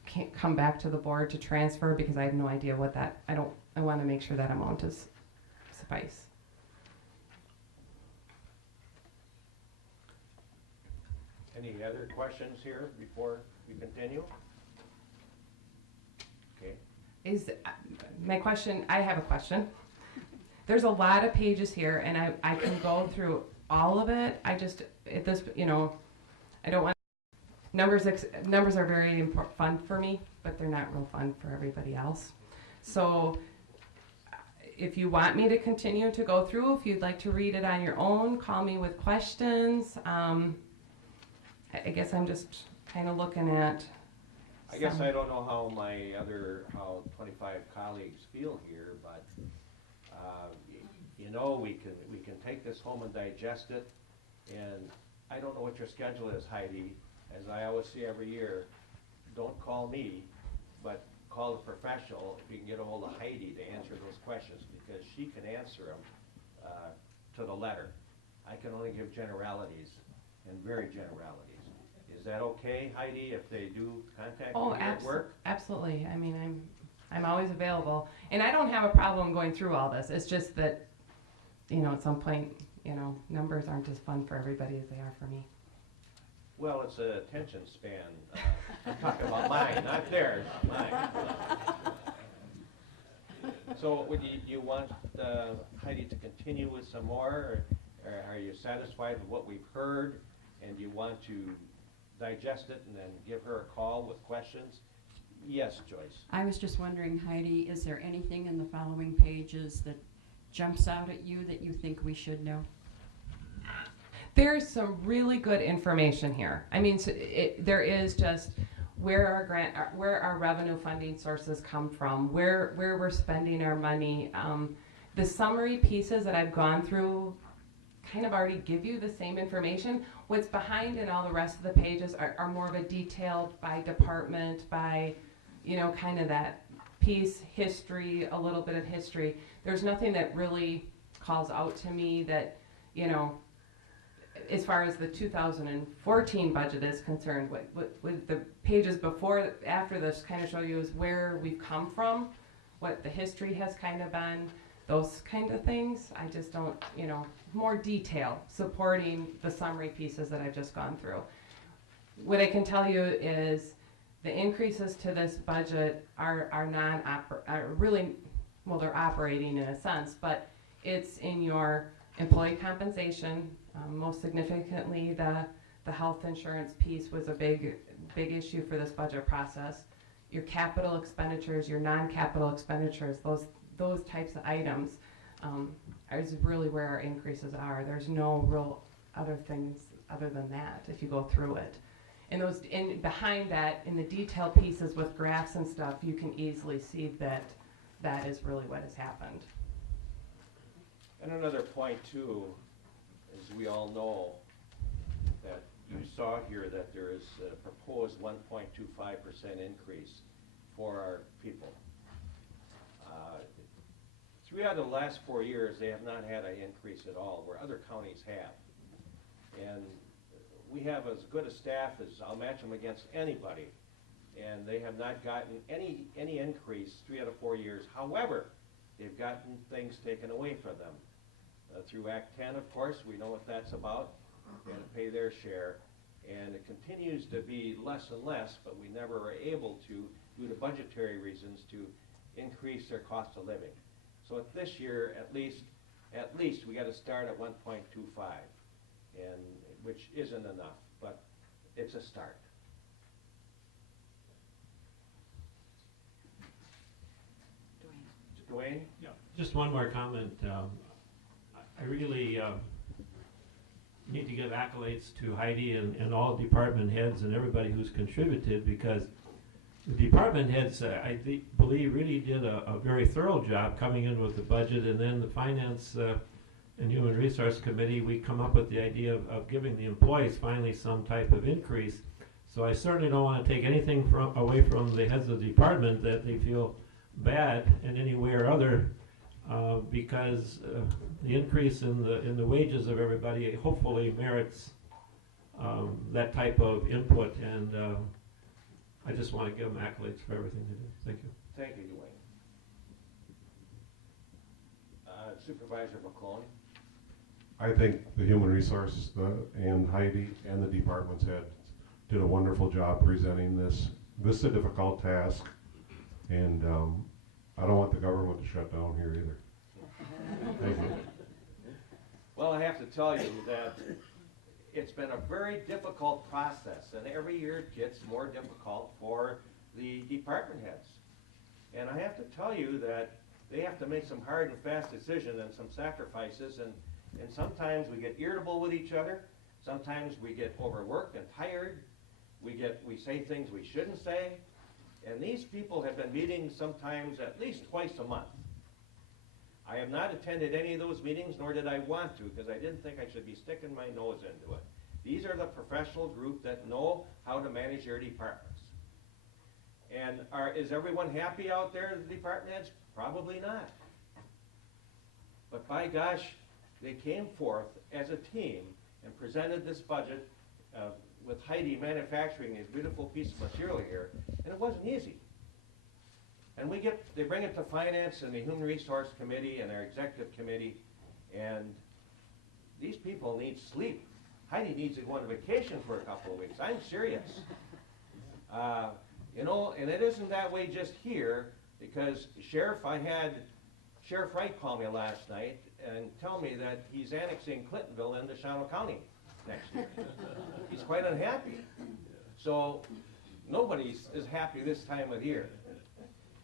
can't come back to the board to transfer because I have no idea what that, I want to make sure that amount is suffice. Any other questions here before we continue? Okay. I have a question. There's a lot of pages here, and I can go through all of it. I just, at this, I don't want, numbers are very fun for me, but they're not real fun for everybody else. So if you want me to continue to go through, if you'd like to read it on your own, call me with questions. I guess I'm just kind of looking at. I guess I don't know how how 25 colleagues feel here, but we can take this home and digest it. And I don't know what your schedule is, Heidi. As I always say every year, don't call me, but call the professional if you can get a hold of Heidi to answer those questions, because she can answer them to the letter. I can only give generalities, and very generalities. Is that okay, Heidi, if they do contact you at work? Absolutely. I mean, I'm always available, and I don't have a problem going through all this. It's just that, at some point, numbers aren't as fun for everybody as they are for me. Well, it's an attention span. I'm talking about mine, not theirs, mine. So would you want Heidi to continue with some more, or are you satisfied with what we've heard, and do you want to digest it and then give her a call with questions? Yes, Joyce. I was just wondering, Heidi, is there anything in the following pages that jumps out at you that you think we should know? There's some really good information here. I mean, there is just where our revenue funding sources come from, where we're spending our money. The summary pieces that I've gone through kind of already give you the same information. What's behind in all the rest of the pages are more of a detailed by department, by, kind of that piece, history, a little bit of history. There's nothing that really calls out to me that, as far as the 2014 budget is concerned, what the pages after this kind of show you is where we've come from, what the history has kind of been, those kind of things. I just don't, more detail supporting the summary pieces that I've just gone through. What I can tell you is the increases to this budget are really, well, they're operating in a sense, but it's in your employee compensation. Most significantly, the health insurance piece was a big issue for this budget process. Your capital expenditures, your non-capital expenditures, those types of items is really where our increases are. There's no real other things other than that if you go through it. And behind that, in the detailed pieces with graphs and stuff, you can easily see that is really what has happened. And another point too, as we all know, that you saw here that there is a proposed 1.25% increase for our people. 3 out of the last 4 years, they have not had an increase at all, where other counties have. And we have as good a staff as, I'll match them against anybody, and they have not gotten any increase 3 out of 4 years. However, they've gotten things taken away from them. Through Act 10, of course, we know what that's about. They have to pay their share, and it continues to be less and less, but we never are able to, due to budgetary reasons, to increase their cost of living. So this year, at least we got to start at 1.25, and which isn't enough, but it's a start. Dwayne? Yeah, just one more comment. I really need to give accolades to Heidi and all department heads and everybody who's contributed, because the department heads, believe, really did a very thorough job coming in with the budget, and then the Finance and Human Resource Committee, we come up with the idea of giving the employees finally some type of increase. So I certainly don't want to take anything away from the heads of the department that they feel bad in any way or other, because the increase in the wages of everybody hopefully merits that type of input, and I just want to give them accolades for everything they do. Thank you. Thank you, Dwayne. Supervisor McClone. I think the Human Resources and Heidi and the department's head did a wonderful job presenting this. This is a difficult task, and I don't want the government to shut down here either. Thank you. Well, I have to tell you that it's been a very difficult process, and every year it gets more difficult for the department heads. And I have to tell you that they have to make some hard and fast decisions and some sacrifices, and sometimes we get irritable with each other, sometimes we get overworked and tired, we say things we shouldn't say, and these people have been meeting sometimes at least twice a month. I have not attended any of those meetings, nor did I want to, because I didn't think I should be sticking my nose into it. These are the professional group that know how to manage their departments. And is everyone happy out there, the department heads? Probably not. But by gosh, they came forth as a team and presented this budget with Heidi manufacturing this beautiful piece of material here, and it wasn't easy. And they bring it to Finance and the Human Resource Committee and our Executive Committee, and these people need sleep. Heidi needs to go on vacation for a couple of weeks. I'm serious. You know, and it isn't that way just here, because I had Sheriff Wright call me last night and tell me that he's annexing Clintonville into Shawano County next year. He's quite unhappy. So nobody is happy this time of year.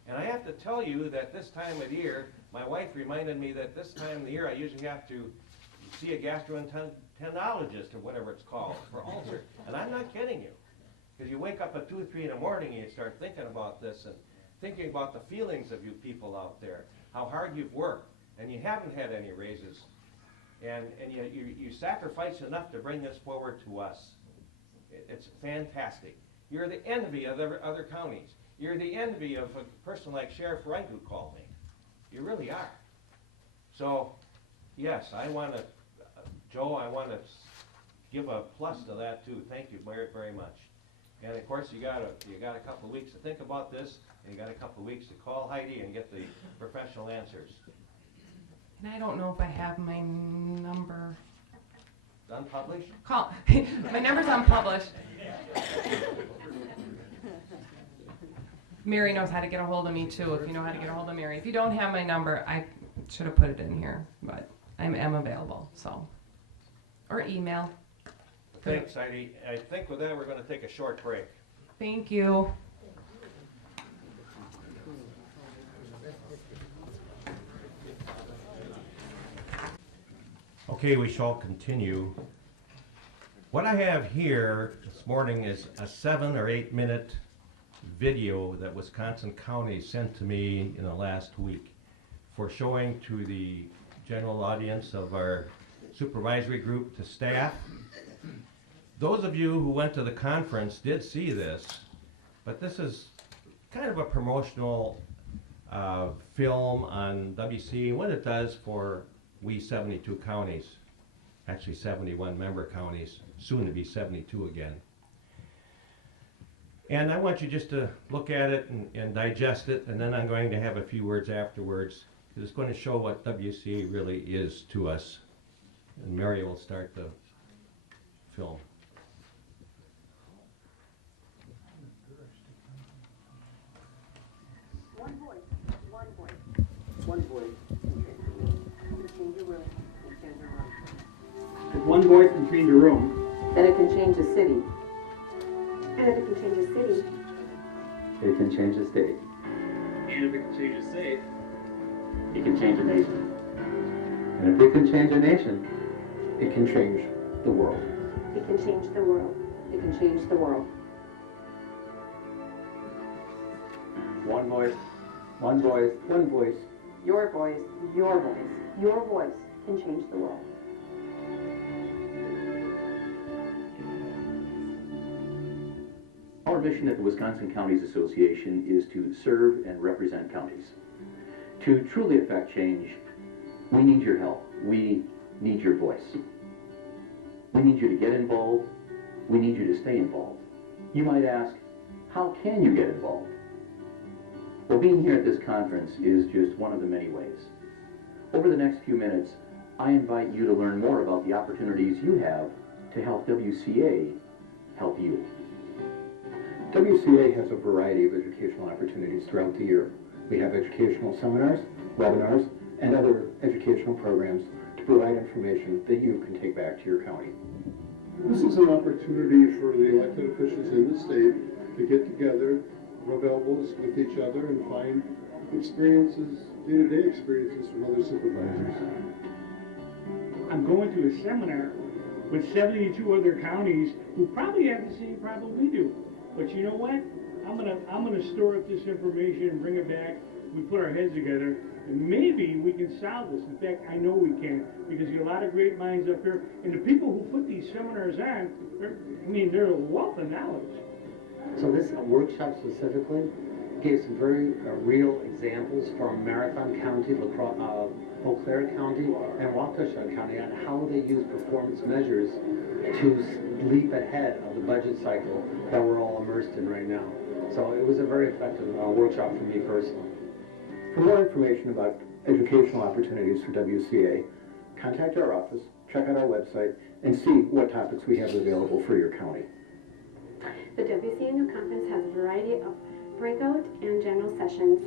And I have to tell you that this time of year, my wife reminded me that this time of the year I usually have to see a gastroenterologist or whatever it's called for ulcer. And I'm not kidding you. Because you wake up at 2 or 3 in the morning and you start thinking about this and thinking about the feelings of you people out there, how hard you've worked, and you haven't had any raises. And you sacrifice enough to bring this forward to us. It's fantastic. You're the envy of other counties. You're the envy of a person like Sheriff Wright who called me. You really are. So, yes, I want to, Joe, I want to give a plus to that too. Thank you very, very much. And of course, you got a couple of weeks to think about this, and you got a couple of weeks to call Heidi and get the professional answers. And I don't know if I have my number. Unpublished? My number's unpublished. Mary knows how to get a hold of me too, if you know how to get a hold of Mary. If you don't have my number, I should have put it in here, but I am available, so. Or email. Thanks, Heidi. I think with that, we're going to take a short break. Thank you. Okay, we shall continue. What I have here this morning is a 7 or 8 minute video that Wisconsin County sent to me in the last week for showing to the general audience of our supervisory group, to staff. Those of you who went to the conference did see this, but this is kind of a promotional film on WC and what it does for we 72 counties, actually 71 member counties, soon to be 72 again. And I want you just to look at it and digest it, and then I'm going to have a few words afterwards, because it's going to show what WCA really is to us. And Mary will start the film. One voice can change a room, can change a room. If one voice can change a room, Then it can change a city. And if it can change a city, it can change a state. And if it can change a state, It can change a nation. And if it can change a nation, it can change the world. it can change the world. It can change the world. One voice. One voice. One voice. Your voice. Your voice. Your voice can change the world. Our mission at the Wisconsin Counties Association is to serve and represent counties. To truly affect change, we need your help. We need your voice. We need you to get involved. We need you to stay involved. You might ask, how can you get involved? Well, being here at this conference is just one of the many ways. Over the next few minutes, I invite you to learn more about the opportunities you have to help WCA help you. WCA has a variety of educational opportunities throughout the year. We have educational seminars, webinars, and other educational programs to provide information that you can take back to your county. This is an opportunity for the elected officials in the state to get together, rub elbows with each other, and find experiences, day-to-day experiences from other supervisors. I'm going to a seminar with 72 other counties who probably have the same problem we do. But you know what? I'm gonna store up this information and bring it back. We put our heads together, and maybe we can solve this. In fact, I know we can, because you got a lot of great minds up here, and the people who put these seminars on, they're a wealth of knowledge. So this workshop specifically gave some very real examples from Marathon County, Eau Claire County, and Waupaca County on how they use performance measures to leap ahead of the budget cycle that we're all immersed in right now. So it was a very effective workshop for me personally. For more information about educational opportunities for WCA, contact our office, check out our website, and see what topics we have available for your county. The WCA Annual Conference has a variety of breakout and general sessions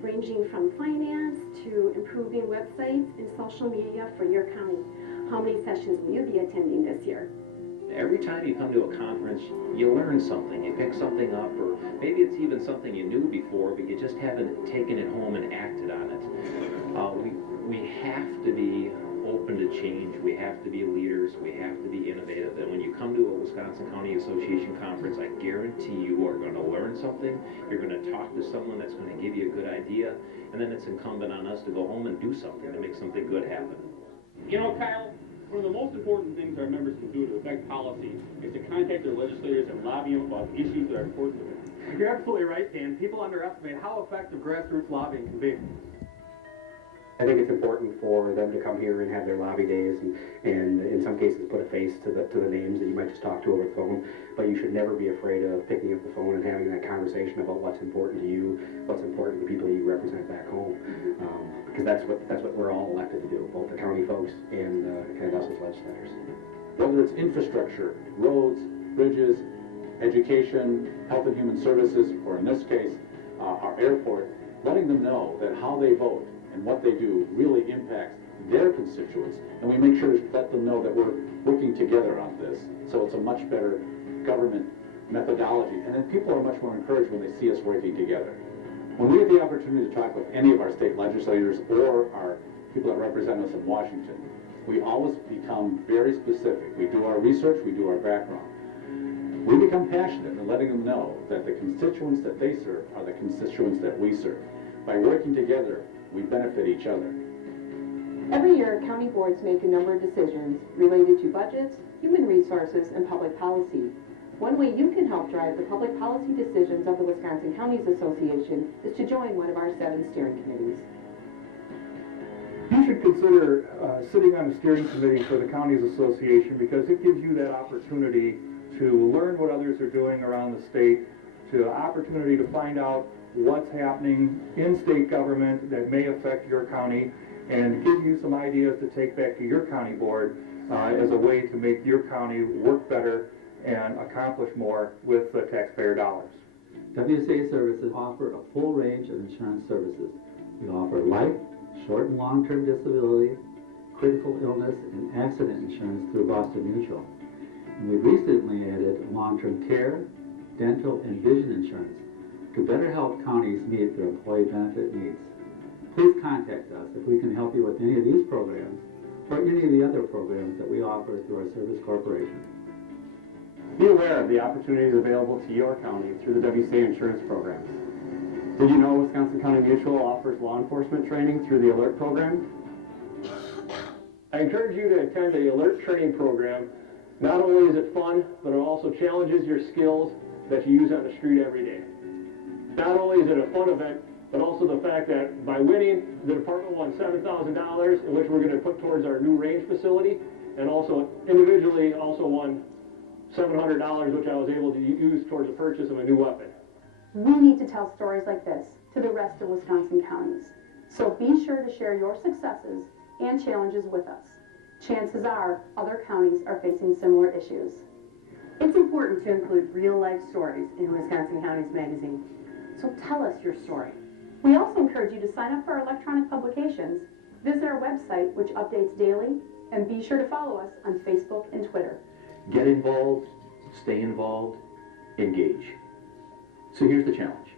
ranging from finance to improving websites and social media for your county. How many sessions will you be attending this year? Every time you come to a conference, you learn something, you pick something up, or maybe it's even something you knew before, but you just haven't taken it home and acted on it. We have to be open to change, we have to be leaders, we have to be innovative, and when you come to a Wisconsin County Association conference, I guarantee you are going to learn something, you're going to talk to someone that's going to give you a good idea, and then it's incumbent on us to go home and do something to make something good happen. You know, Kyle, one of the most important things our members can do to affect policy is to contact their legislators and lobby them about issues that are important to them. You're absolutely right, Dan. People underestimate how effective grassroots lobbying can be. I think it's important for them to come here and have their lobby days and in some cases put a face to the names that you might just talk to over the phone. But you should never be afraid of picking up the phone and having that conversation about what's important to you, what's important to the people you represent back home. Because that's what we're all elected to do, both the county folks and us as legislators. Whether it's infrastructure, roads, bridges, education, health and human services, or in this case, our airport, letting them know that how they vote and what they do really impacts their constituents, and we make sure to let them know that we're working together on this, so it's a much better government methodology, and then people are much more encouraged when they see us working together. When we have the opportunity to talk with any of our state legislators or our people that represent us in Washington, we always become very specific. We do our research, we do our background. We become passionate in letting them know that the constituents that they serve are the constituents that we serve. By working together, we benefit each other. Every year, county boards make a number of decisions related to budgets, human resources, and public policy. One way you can help drive the public policy decisions of the Wisconsin Counties Association is to join one of our 7 steering committees. You should consider sitting on the steering committee for the Counties Association because it gives you that opportunity to learn what others are doing around the state, to opportunity to find out what's happening in state government that may affect your county and give you some ideas to take back to your county board as a way to make your county work better and accomplish more with the taxpayer dollars. WCA services offer a full range of insurance services. We offer life, short and long-term disability, critical illness, and accident insurance through Boston Mutual. And we've recently added long-term care, dental, and vision insurance to better help counties meet their employee benefit needs. Please contact us if we can help you with any of these programs or any of the other programs that we offer through our service corporation. Be aware of the opportunities available to your county through the WCA insurance programs. Did you know Wisconsin County Mutual offers law enforcement training through the ALERT program? I encourage you to attend the ALERT training program. Not only is it fun, but it also challenges your skills that you use on the street every day. Not only is it a fun event, but also the fact that by winning, the department won $7,000, in which we're going to put towards our new range facility, and also individually also won $700, which I was able to use towards the purchase of a new weapon. We need to tell stories like this to the rest of Wisconsin counties. So be sure to share your successes and challenges with us. Chances are other counties are facing similar issues. It's important to include real-life stories in Wisconsin Counties Magazine. So tell us your story. We also encourage you to sign up for our electronic publications, visit our website, which updates daily, and be sure to follow us on Facebook and Twitter. Get involved, stay involved, engage. So here's the challenge.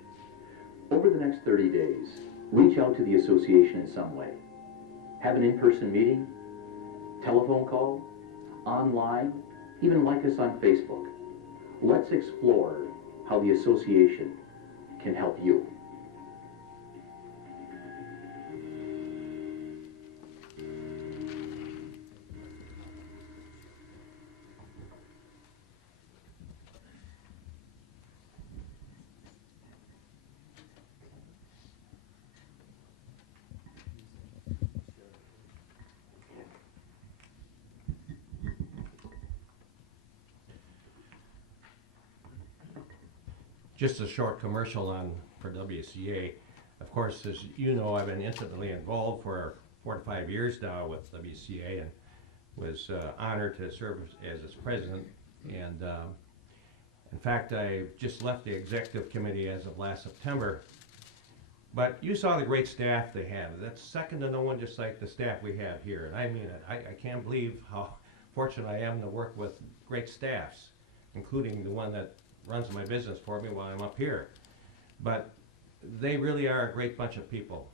Over the next 30 days, reach out to the association in some way. Have an in-person meeting, telephone call, online, even like us on Facebook. Let's explore how the association can help you. Just a short commercial for WCA. Of course, as you know, I've been intimately involved for 4 to 5 years now with WCA, and was honored to serve as its president. And in fact, I just left the executive committee as of last September. But you saw the great staff they have. That's second to no one, just like the staff we have here. And I mean it. I can't believe how fortunate I am to work with great staffs, including the one that runs my business for me while I'm up here. But they really are a great bunch of people.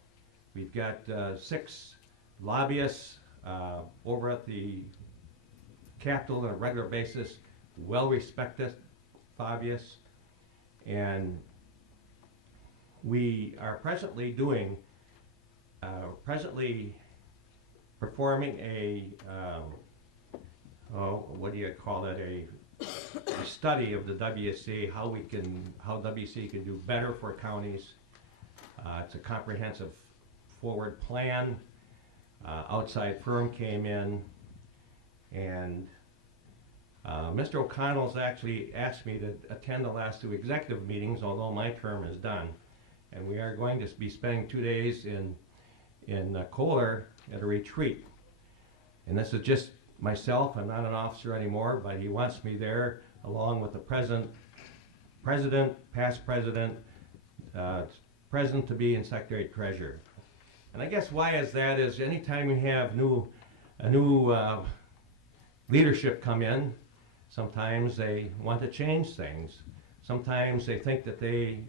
We've got 6 lobbyists over at the Capitol on a regular basis, well-respected lobbyists, and we are presently performing a what do you call it, a study of the WCA, how WCA can do better for counties. It's a comprehensive forward plan. Outside firm came in, and Mr. O'Connell's actually asked me to attend the last 2 executive meetings, although my term is done. And we are going to be spending 2 days in Kohler at a retreat. And this is just myself. I'm not an officer anymore, but he wants me there along with the president, past president, president to be, and secretary treasurer. And I guess why is that is anytime you have a new leadership come in, sometimes they want to change things. Sometimes they think that they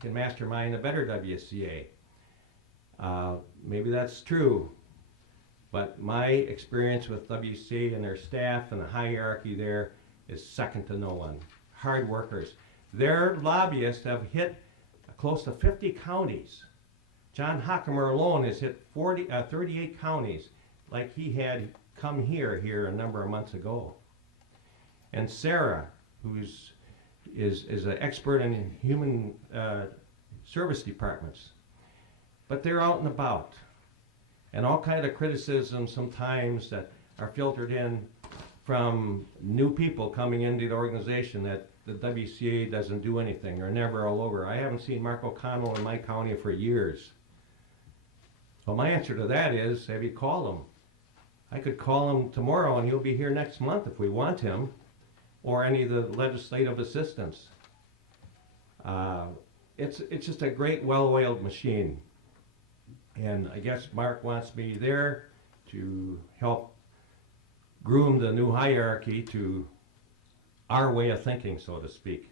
can mastermind a better WCA. Maybe that's true, but my experience with WCA and their staff and the hierarchy there is second to no one. Hard workers. Their lobbyists have hit close to 50 counties. John Hockemer alone has hit 38 counties, like he had come here a number of months ago. And Sarah, who's is an expert in human service departments. But they're out and about. And all kind of criticisms sometimes that are filtered in from new people coming into the organization that the WCA doesn't do anything or never all over. I haven't seen Mark O'Connell in my county for years. Well, my answer to that is, have you called him? I could call him tomorrow and he'll be here next month if we want him, or any of the legislative assistants. It's just a great, well-oiled machine. And I guess Mark wants me there to help groom the new hierarchy to our way of thinking, so to speak.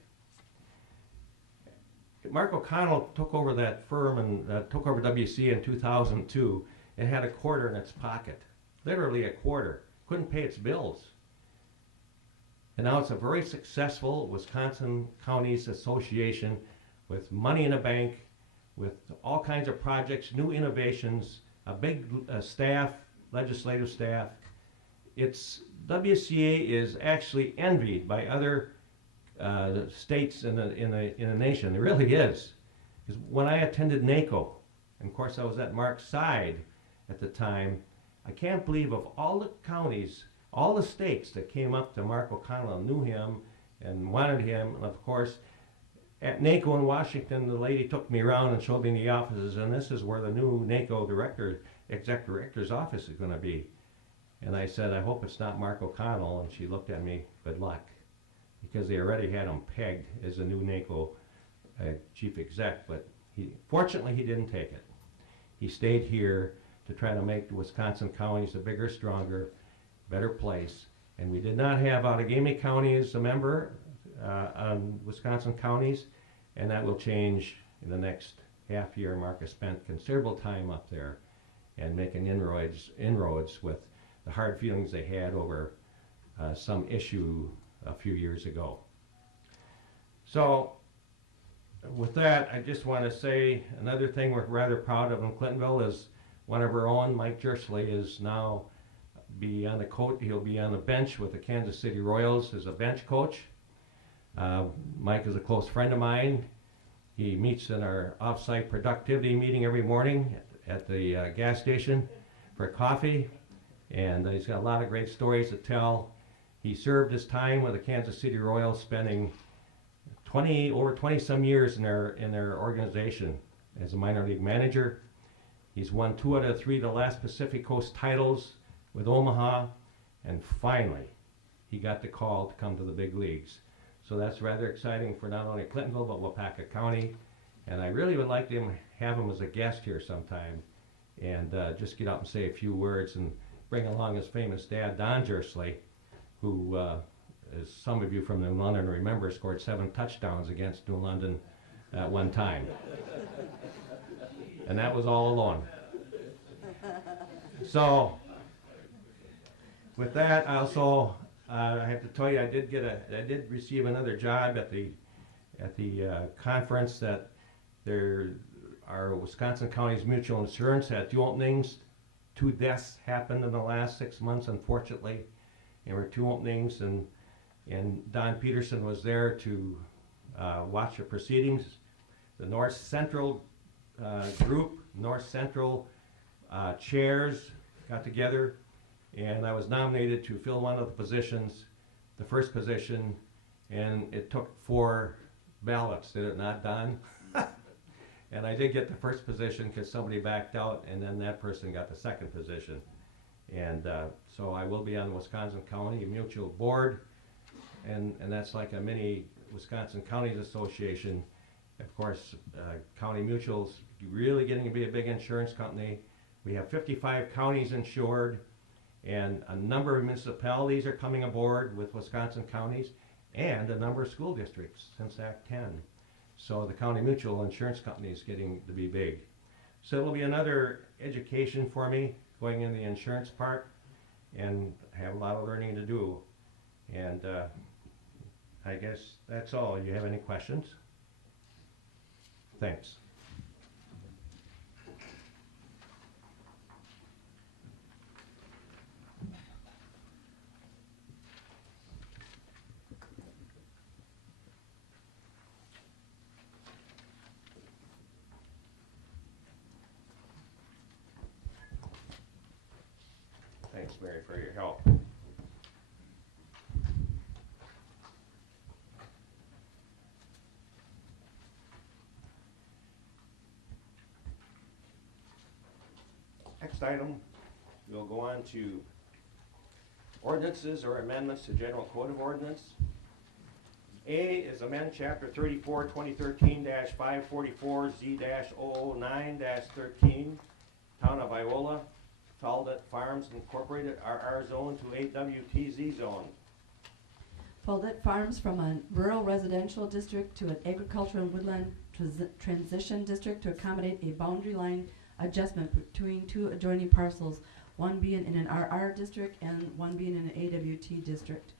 Mark O'Connell took over that firm and took over WC in 2002 and had a quarter in its pocket. Literally a quarter. Couldn't pay its bills. And now it's a very successful Wisconsin Counties Association with money in the bank with all kinds of projects, new innovations, a big staff, legislative staff. WCA is actually envied by other states in the nation. It really is. Because when I attended NACO, and of course I was at Mark's side at the time, I can't believe of all the counties, all the states that came up to Mark O'Connell and knew him and wanted him, and of course at NACO in Washington, the lady took me around and showed me the offices, and this is where the new NACO exec director's office is going to be. And I said, I hope it's not Mark O'Connell, and she looked at me, good luck, because they already had him pegged as the new NACO chief exec, but fortunately he didn't take it. He stayed here to try to make the Wisconsin counties a bigger, stronger, better place. And we did not have Outagamie County as a member on Wisconsin counties, and that will change in the next half year. Mark has spent considerable time up there and making inroads with the hard feelings they had over some issue a few years ago. So with that, I just want to say another thing we're rather proud of in Clintonville is one of our own, Mike Jersley, is now he'll be on the bench with the Kansas City Royals as a bench coach. Mike is a close friend of mine. He meets in our off-site productivity meeting every morning at the gas station for coffee, and he's got a lot of great stories to tell. He served his time with the Kansas City Royals, spending over 20 some years in their organization as a minor league manager. He's won 2 out of 3 of the last Pacific Coast titles with Omaha, and finally he got the call to come to the big leagues. So that's rather exciting for not only Clintonville but Waupaca County, and I really would like to have him as a guest here sometime and just get up and say a few words and bring along his famous dad, Don Jersley, who, as some of you from New London remember, scored 7 touchdowns against New London at one time. And that was all alone. So, with that, I also I have to tell you, I did receive another job at the conference that our Wisconsin Counties Mutual Insurance had 2 openings. 2 deaths happened in the last 6 months, unfortunately. There were 2 openings, and Don Peterson was there to watch the proceedings. The North Central group, North Central chairs got together, and I was nominated to fill one of the positions, the first position, and it took 4 ballots, did it not, Don? And I did get the first position because somebody backed out, and then that person got the second position. And so I will be on the Wisconsin County Mutual Board, and that's like a mini Wisconsin Counties Association. Of course, County Mutual's really getting to be a big insurance company. We have 55 counties insured, and a number of municipalities are coming aboard with Wisconsin counties, and a number of school districts since Act 10. So the County Mutual Insurance Company is getting to be big. So it'll be another education for me going in the insurance part, and have a lot of learning to do. And I guess that's all. You have any questions? Thanks. Thanks, Mary, for your help. Next item, we'll go on to ordinances or amendments to General Code of Ordinance. A is amend Chapter 34, 2013-544 Z-009-13, Town of Iola, Faldet Farms Incorporated, RR zone to AWTZ zone. Faldet Farms from a rural residential district to an agricultural and woodland transition district to accommodate a boundary line adjustment between 2 adjoining parcels, one being in an RR district and one being in an AWT district,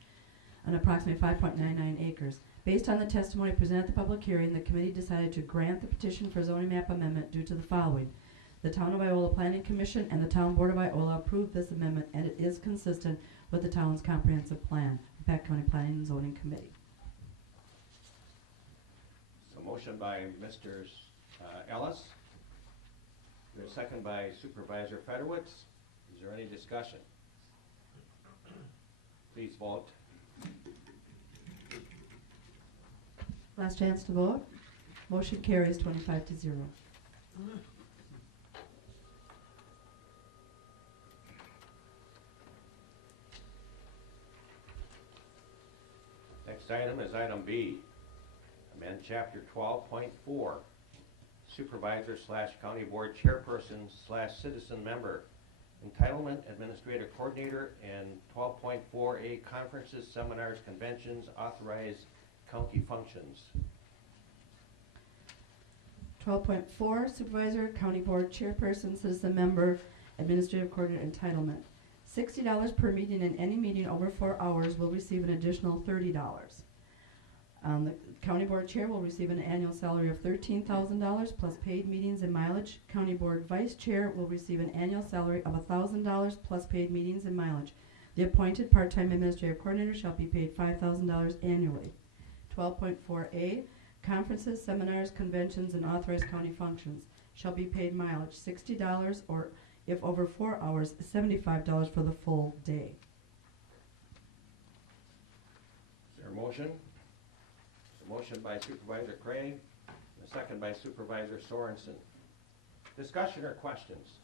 on approximately 5.99 acres. Based on the testimony presented at the public hearing, the committee decided to grant the petition for zoning map amendment due to the following. The Town of Iola Planning Commission and the Town Board of Iola approved this amendment, and it is consistent with the town's comprehensive plan. Waupaca County Planning and Zoning Committee. So motion by Mr. Ellis. There's a second by Supervisor Fedorowicz. Is there any discussion? Please vote. Last chance to vote. Motion carries 25-0. Next item is item B. Amend chapter 12.4. Supervisor / county board chairperson / citizen member. Entitlement administrative coordinator and 12.4A conferences, seminars, conventions, authorized county functions. 12.4 Supervisor, County Board Chairperson, Citizen Member, Administrative Coordinator Entitlement. $60 per meeting, and any meeting over 4 hours will receive an additional $30. The County Board Chair will receive an annual salary of $13,000 plus paid meetings and mileage. County Board Vice Chair will receive an annual salary of $1,000 plus paid meetings and mileage. The appointed part-time administrative coordinator shall be paid $5,000 annually. 12.4A, conferences, seminars, conventions, and authorized county functions shall be paid mileage $60, or if over 4 hours, $75 for the full day. Is there a motion? A motion by Supervisor Craig, and a second by Supervisor Sorensen. Discussion or questions?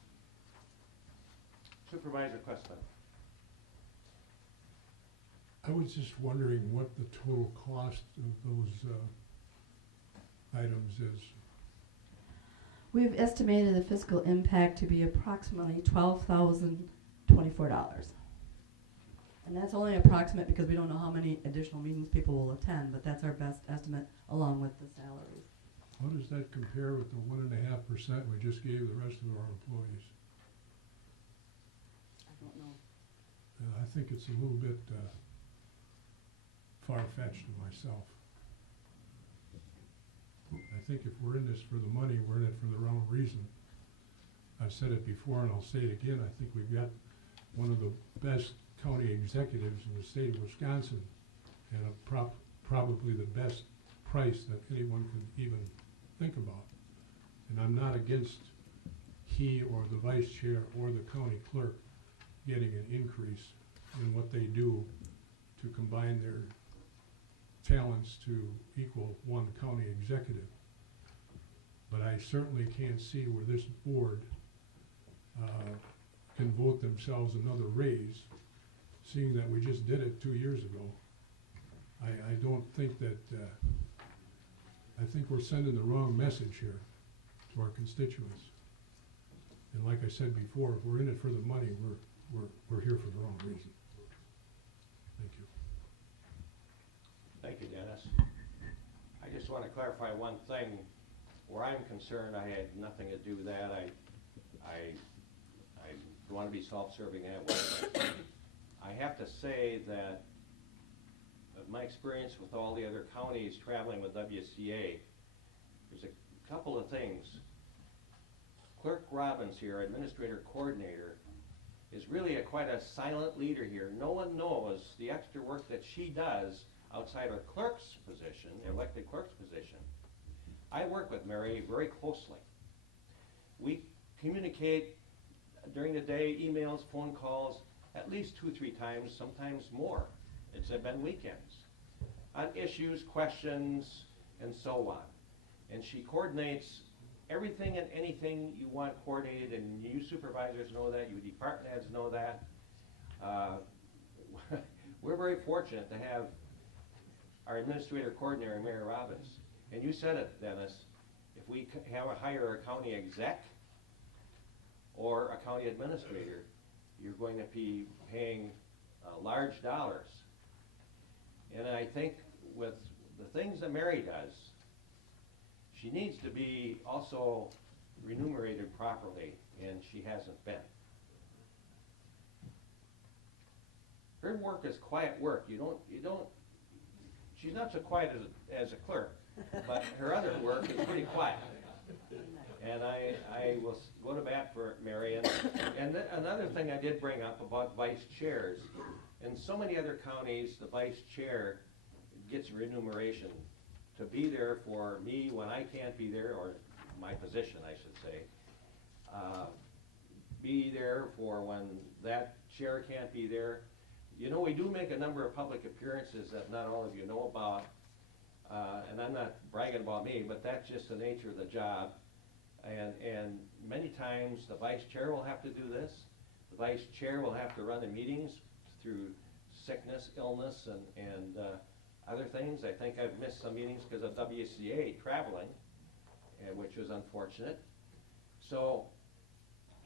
Supervisor Questman. I was just wondering what the total cost of those items is. We've estimated the fiscal impact to be approximately $12,024. And that's only approximate because we don't know how many additional meetings people will attend, but that's our best estimate along with the salaries. How does that compare with the 1.5% we just gave the rest of our employees? I don't know. I think it's a little bit far-fetched to myself. I think if we're in this for the money, we're in it for the wrong reason. I've said it before and I'll say it again. I think we've got one of the best county executives in the state of Wisconsin, and probably the best price that anyone could even think about. And I'm not against he or the vice chair or the county clerk getting an increase in what they do to combine their talents to equal one county executive. But I certainly can't see where this board can vote themselves another raise, seeing that we just did it 2 years ago. I don't think that, I think we're sending the wrong message here to our constituents. And like I said before, if we're in it for the money, we're here for the wrong reason. Thank you. Thank you, Dennis. I just want to clarify one thing. Where I'm concerned, I had nothing to do with that. I want to be self-serving that way. But I have to say that of my experience with all the other counties traveling with WCA, there's a couple of things. Clerk Robbins here, administrator coordinator, is really quite a silent leader here. No one knows the extra work that she does outside her clerk's position, elected clerk's position. I work with Mary very closely. We communicate during the day, emails, phone calls, at least 2 or 3 times, sometimes more. It's been weekends, on issues, questions, and so on. And she coordinates everything and anything you want coordinated, and you supervisors know that, you department heads know that. We're very fortunate to have our administrator coordinator, Mary Robbins. And you said it, Dennis, if we hire a county exec or a county administrator, you're going to be paying large dollars. And I think with the things that Mary does, she needs to be also remunerated properly, and she hasn't been. Her work is quiet work. she's not so quiet as a clerk, but her other work is pretty quiet. And I will go to bat for Mary. And another thing I did bring up about vice chairs, in so many other counties, the vice chair gets remuneration to be there for me when I can't be there, or my position, I should say. Be there for when that chair can't be there. You know, we do make a number of public appearances that not all of you know about, and I'm not bragging about me, but that's just the nature of the job. And many times the vice chair will have to do this. The vice chair will have to run the meetings through sickness, illness, and other things. I think I've missed some meetings because of WCA traveling, which was unfortunate. So,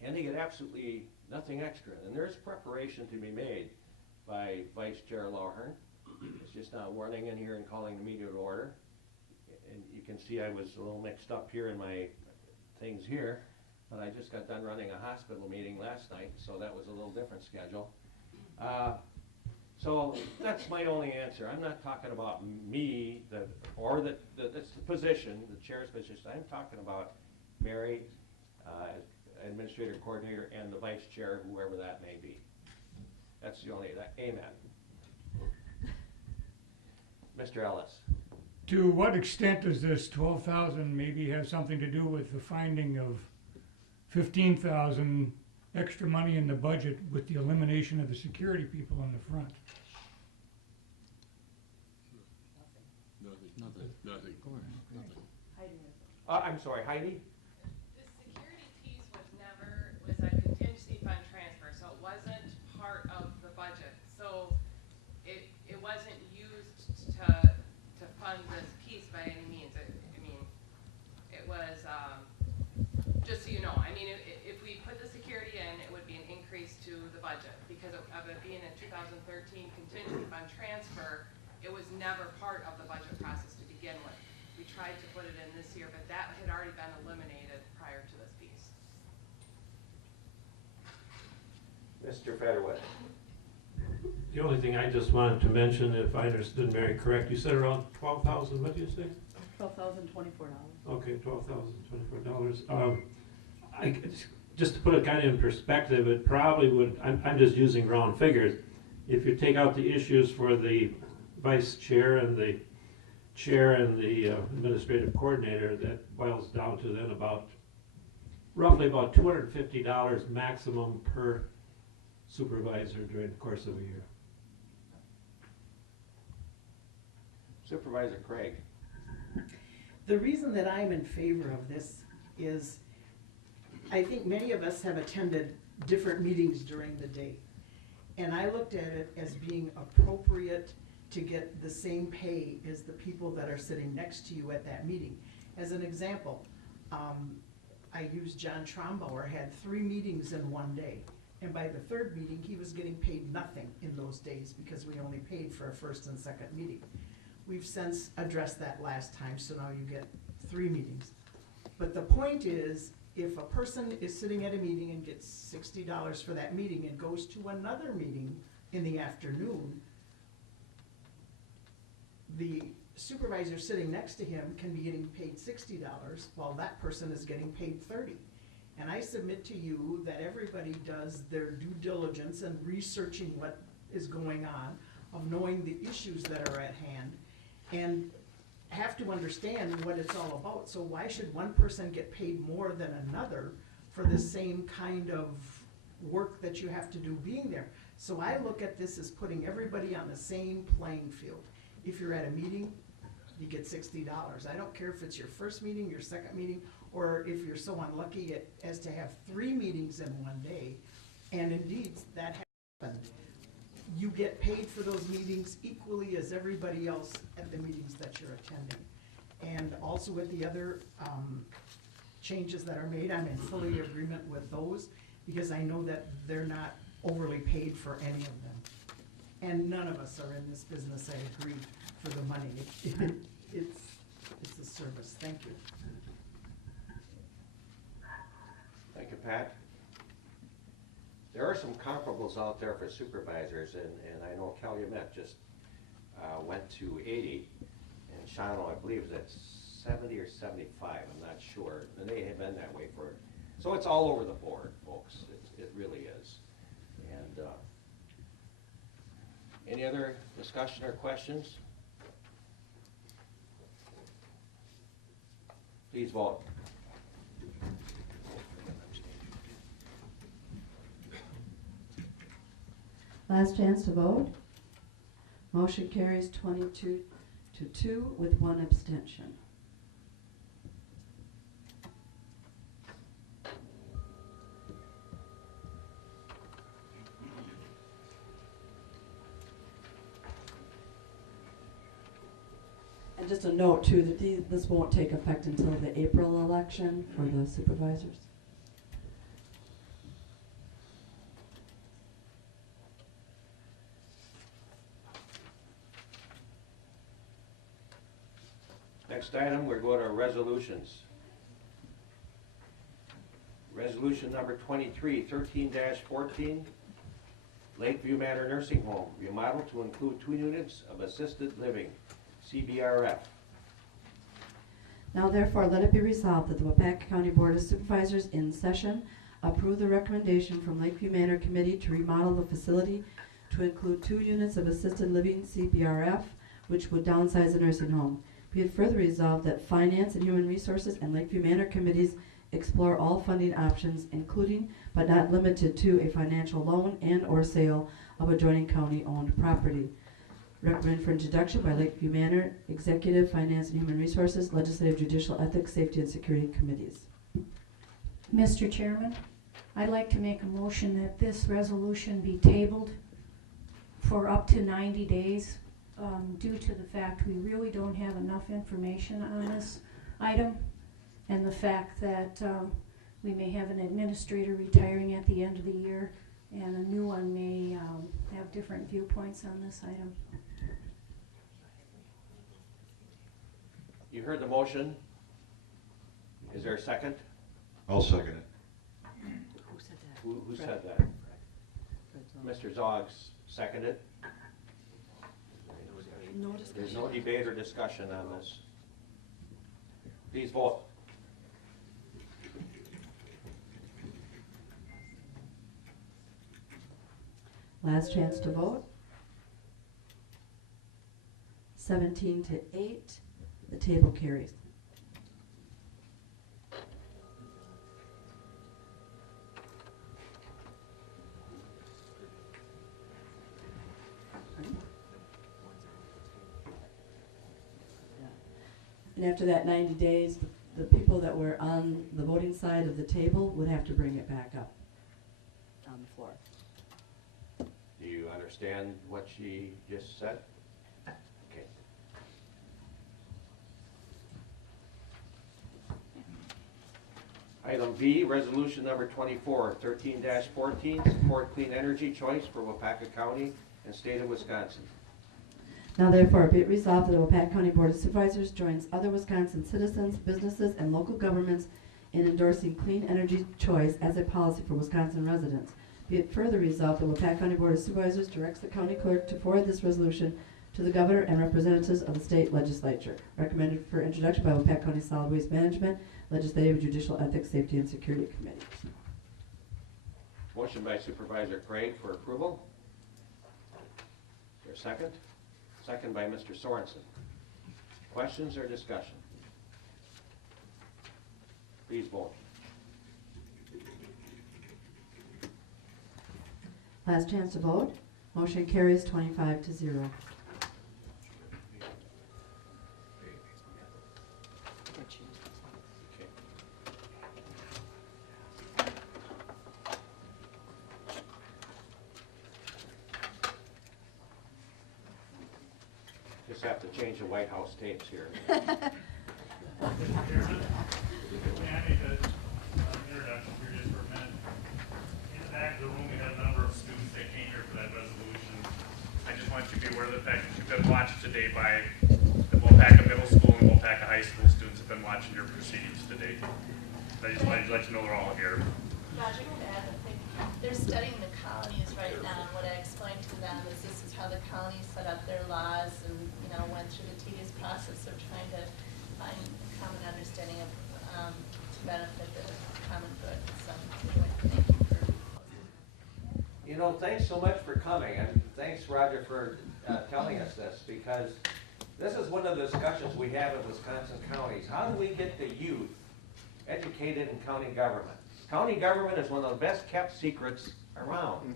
and they get absolutely nothing extra. And there's preparation to be made by Vice Chair Lawhern. It's just not running in here and calling the meeting to order. And you can see I was a little mixed up here in my things here, but I just got done running a hospital meeting last night, so that was a little different schedule. So that's my only answer. I'm not talking about me, that's the position, the chair's position. I'm talking about Mary, administrator coordinator, and the vice chair, whoever that may be. That's the only, amen. Mr. Ellis. To what extent does this 12,000 maybe have something to do with the finding of 15,000 extra money in the budget with the elimination of the security people in the front? Nothing. I'm sorry, Heidi? The security piece was a contingency fund transfer, so it wasn't part of the budget. So it wasn't used to fund this piece by any means. It was, just so you know, if we put the security in, it would be an increase to the budget. Because of it being a 2013 contingency fund transfer, it was never part of the budget process to begin with. We tried to put it in this year, but that had already been eliminated prior to this piece. Mr. Federwith. The only thing I just wanted to mention, if I understood Mary correct, you said around 12,000, what did you say? $12,024. Okay, $12,024. Just to put it kind of in perspective, it probably would, I'm just using round figures, if you take out the issues for the vice chair and the administrative coordinator, that boils down to then roughly about $250 maximum per supervisor during the course of a year. Supervisor Craig. The reason that I'm in favor of this is I think many of us have attended different meetings during the day. And I looked at it as being appropriate to get the same pay as the people that are sitting next to you at that meeting. As an example, I used John Trombauer, had 3 meetings in one day. And by the 3rd meeting, he was getting paid nothing in those days because we only paid for a 1st and 2nd meeting. We've since addressed that last time, so now you get 3 meetings. But the point is, if a person is sitting at a meeting and gets $60 for that meeting and goes to another meeting in the afternoon, the supervisor sitting next to him can be getting paid $60 while that person is getting paid $30. And I submit to you that everybody does their due diligence in researching what is going on, of knowing the issues that are at hand, and have to understand what it's all about. So why should one person get paid more than another for the same kind of work that you have to do being there? So I look at this as putting everybody on the same playing field. If you're at a meeting, you get $60. I don't care if it's your first meeting, your second meeting, or if you're so unlucky as to have 3 meetings in one day, and indeed that happened. You get paid for those meetings equally as everybody else at the meetings that you're attending. And also with the other changes that are made, I'm in fully agreement with those, because I know that they're not overly paid for any of them. And none of us are in this business, I agree, for the money. It's a service. Thank you. Thank you, Pat. There are some comparables out there for supervisors, and I know Calumet just went to 80, and Shawano, I believe, is at 70 or 75, I'm not sure, and they have been that way for, so it's all over the board, folks, it really is. And any other discussion or questions? Please vote. Last chance to vote. Motion carries 22 to 2 with 1 abstention. And just a note too, that this won't take effect until the April election for the supervisors. Next item, we're going to resolutions. Resolution number 23, 13-14, Lakeview Manor Nursing Home, remodeled to include 2 units of assisted living, CBRF. Now therefore, let it be resolved that the Waupaca County Board of Supervisors in session approve the recommendation from Lakeview Manor Committee to remodel the facility to include 2 units of assisted living, CBRF, which would downsize the nursing home. Be it further resolved that Finance and Human Resources and Lakeview Manor Committees explore all funding options, including but not limited to a financial loan and or sale of adjoining county-owned property. Recommended for introduction by Lakeview Manor Executive, Finance and Human Resources, Legislative, Judicial, Ethics, Safety, and Security Committees. Mr. Chairman, I'd like to make a motion that this resolution be tabled for up to 90 days due to the fact we really don't have enough information on this item, and the fact that we may have an administrator retiring at the end of the year, and a new one may have different viewpoints on this item. You heard the motion. Is there a second? I'll second it. Who said that? Who said that? Mr. Zoggs seconded. No discussion. There's no debate or discussion on this. Please vote. Last chance to vote. 17 to 8, the table carries. And after that 90 days, the people that were on the voting side of the table would have to bring it back up on the floor. Do you understand what she just said? Okay. Item B, resolution number 24, 13-14, support clean energy choice for Waupaca County and state of Wisconsin. Now therefore, be it resolved that the Waupaca County Board of Supervisors joins other Wisconsin citizens, businesses, and local governments in endorsing clean energy choice as a policy for Wisconsin residents. Be it further resolved that the Waupaca County Board of Supervisors directs the county clerk to forward this resolution to the governor and representatives of the state legislature. Recommended for introduction by Waupaca County Solid Waste Management, Legislative, Judicial, Ethics, Safety, and Security Committees. Motion by Supervisor Craig for approval. Is there a second? Second by Mr. Sorensen. Questions or discussion? Please vote. Last chance to vote. Motion carries 25 to 0. Just have to change the White House tapes here. Introduction here just for a minute. In the back of the room, we have a number of students that came here for that resolution. I just want you to be aware of the fact that you've been watched today by the Waupaca Middle School and Waupaca High School students have been watching your proceedings today. I just wanted to let you know they're all here. Roger Crabb. I think they're studying the counties right now, and what I explained to them is this is how the counties set up their laws and, you know, went through the tedious process of trying to find a common understanding of, to benefit the common good. So, anyway, thank you for. You know, thanks so much for coming, and thanks, Roger, for telling us this, because this is one of the discussions we have in Wisconsin counties. How do we get the youth educated in county government? County government is one of the best kept secrets around.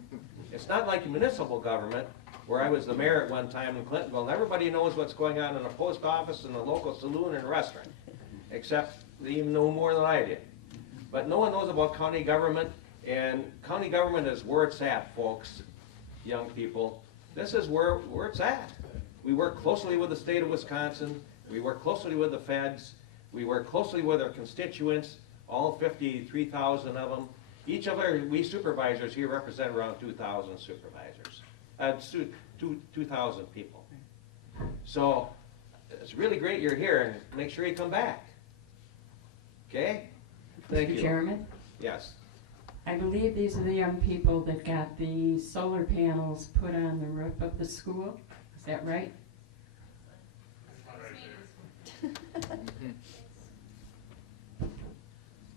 It's not like municipal government, where I was the mayor at one time in Clintonville, and everybody knows what's going on in the post office and the local saloon and restaurant, except they even know more than I did. But no one knows about county government, and county government is where it's at, folks, young people. This is where it's at. We work closely with the state of Wisconsin. We work closely with the feds. We work closely with our constituents, all 53,000 of them. Each of we supervisors here represent around 2,000 supervisors, 2,000 people. So it's really great you're here, and make sure you come back. Okay? Thank you. Mr. Chairman? Yes. I believe these are the young people that got the solar panels put on the roof of the school. Is that right?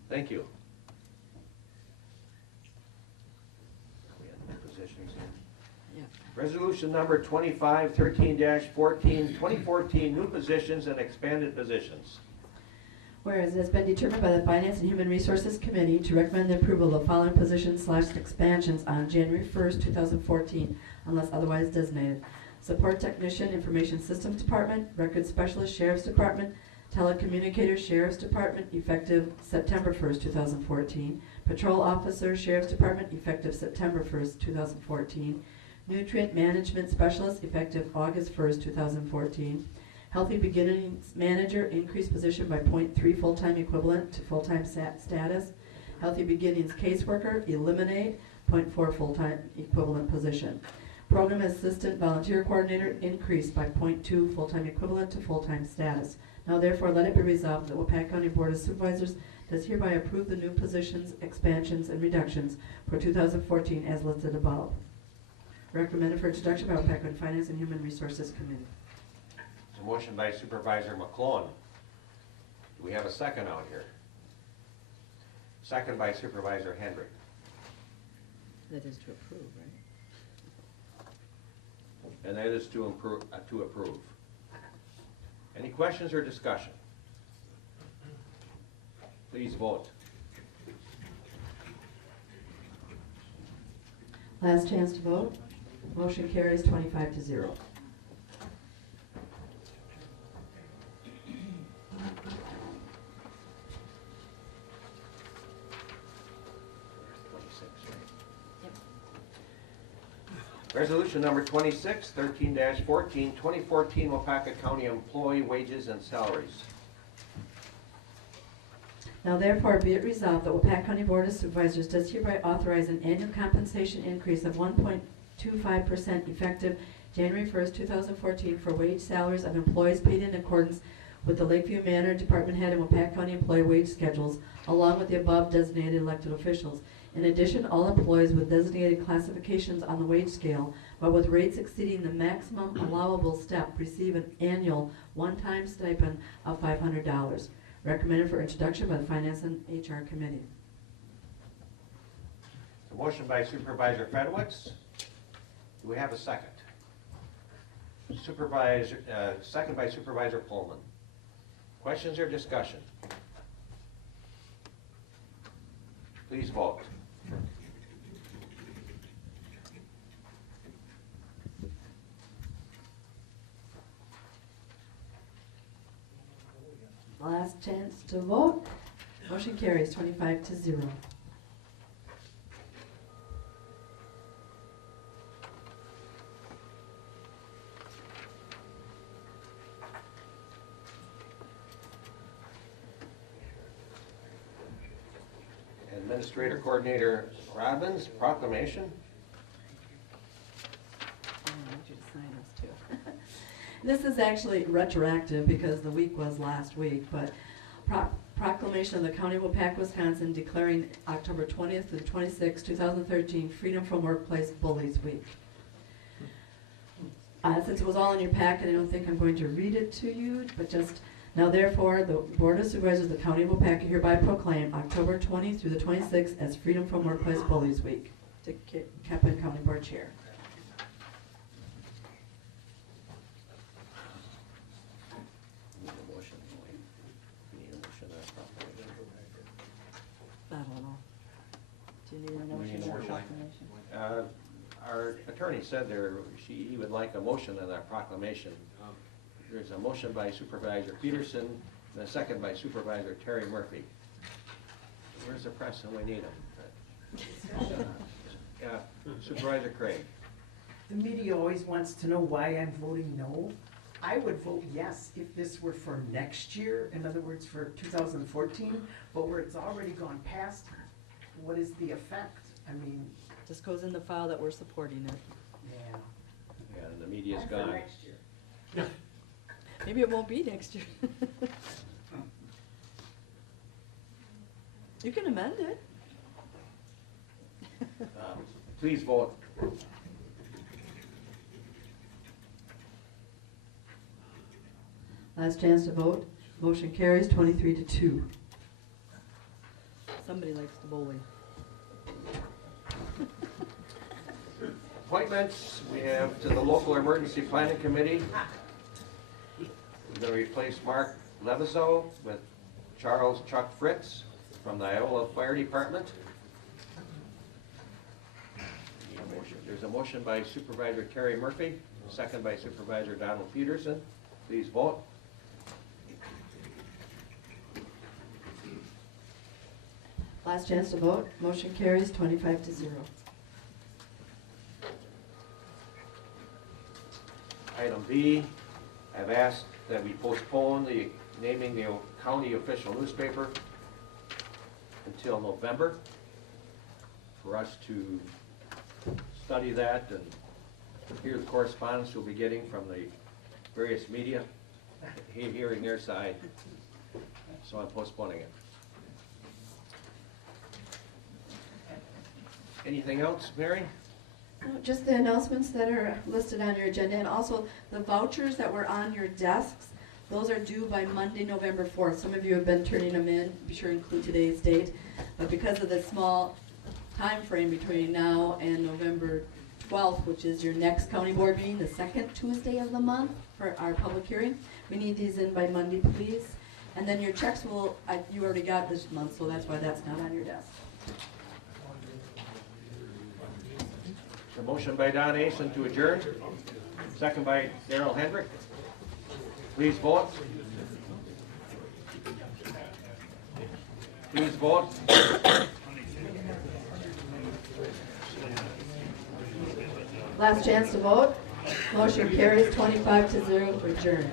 Thank you. We have new positions in. Resolution number 2513-14, 2014 new positions and expanded positions. Whereas it has been determined by the Finance and Human Resources Committee to recommend the approval of the following positions/expansions on January 1st, 2014, unless otherwise designated. Support Technician, Information Systems Department, Record Specialist, Sheriff's Department, Telecommunicator, Sheriff's Department, effective September 1st, 2014. Patrol Officer, Sheriff's Department, effective September 1st, 2014. Nutrient Management Specialist, effective August 1st, 2014. Healthy Beginnings Manager, increased position by 0.3 full-time equivalent to full-time status. Healthy Beginnings Caseworker, eliminate 0.4 full-time equivalent position. Program Assistant Volunteer Coordinator, increased by 0.2 full-time equivalent to full-time status. Now therefore let it be resolved that Waupaca County Board of Supervisors does hereby approve the new positions, expansions, and reductions for 2014 as listed above. Recommended for introduction by Waupaca County Finance and Human Resources Committee. There's a motion by Supervisor McClone. Do we have a second out here? Second by Supervisor Hendrick. That is to approve, right? And that is to approve. Any questions or discussion? Please vote. Last chance to vote. Motion carries 25-0. Resolution number 2613-14, 2014 Waupaca County Employee Wages and Salaries. Now therefore be it resolved that Waupaca County Board of Supervisors does hereby authorize an annual compensation increase of 1.25% effective January 1st, 2014 for wage salaries of employees paid in accordance with the Lakeview Manor Department Head and Waupaca County Employee Wage Schedules, along with the above designated elected officials. In addition, all employees with designated classifications on the wage scale, but with rates exceeding the maximum allowable step, receive an annual one-time stipend of $500. Recommended for introduction by the Finance and HR Committee. A motion by Supervisor Fedowitz. Do we have a second? Second by Supervisor Pullman. Questions or discussion? Please vote. Last chance to vote. Motion carries 25-0. Administrator Coordinator Robbins, proclamation. This is actually retroactive because the week was last week, but proclamation of the County of Waupaca, Wisconsin, declaring October 20th to the 26th, 2013, Freedom from Workplace Bullies Week. Since it was all in your packet, I don't think I'm going to read it to you, but just now therefore, the Board of Supervisors of the County of Waupaca hereby proclaim October 20th through the 26th as Freedom from Workplace Bullies Week. To Captain County Board Chair. Need a motion, we need a motion on that proclamation. I don't know. Do you need a We motion need a or a motion. proclamation? Our attorney said he would like a motion on that proclamation. There's a motion by Supervisor Peterson and a second by Supervisor Terry Murphy. Where's the press when we need them? Supervisor Craig. The media always wants to know why I'm voting no. I would vote yes if this were for next year, in other words, for 2014, but where it's already gone past, what is the effect? I mean, Just goes in the file that we're supporting it. yeah. Yeah, and the media's I'm for gone. next year. Maybe it won't be next year. You can amend it. Please vote. Last chance to vote. Motion carries 23-2. Somebody likes to bully. Appointments, we have to the Local Emergency Planning Committee. We're going to replace Mark Levizo with Charles Chuck Fritz from the Iowa Fire Department. There's a motion by Supervisor Terry Murphy, second by Supervisor Donald Peterson. Please vote. Last chance to vote. Motion carries 25-0. Item B, I've asked that we postpone the naming the county official newspaper until November for us to study that and hear the correspondence we'll be getting from the various media, hearing their side. So I'm postponing it. Anything else, Mary? No, just the announcements that are listed on your agenda, and also the vouchers that were on your desks. Those are due by Monday, November 4th. Some of you have been turning them in. Be sure to include today's date. But because of the small time frame between now and November 12th, which is your next county board meeting, the second Tuesday of the month for our public hearing, we need these in by Monday, please. And then your checks will, you already got this month, so that's why that's not on your desk. A motion by Don Asen to adjourn, second by Darrell Hendrick. Please vote. Please vote. Last chance to vote. Motion carries 25-0 to adjourn.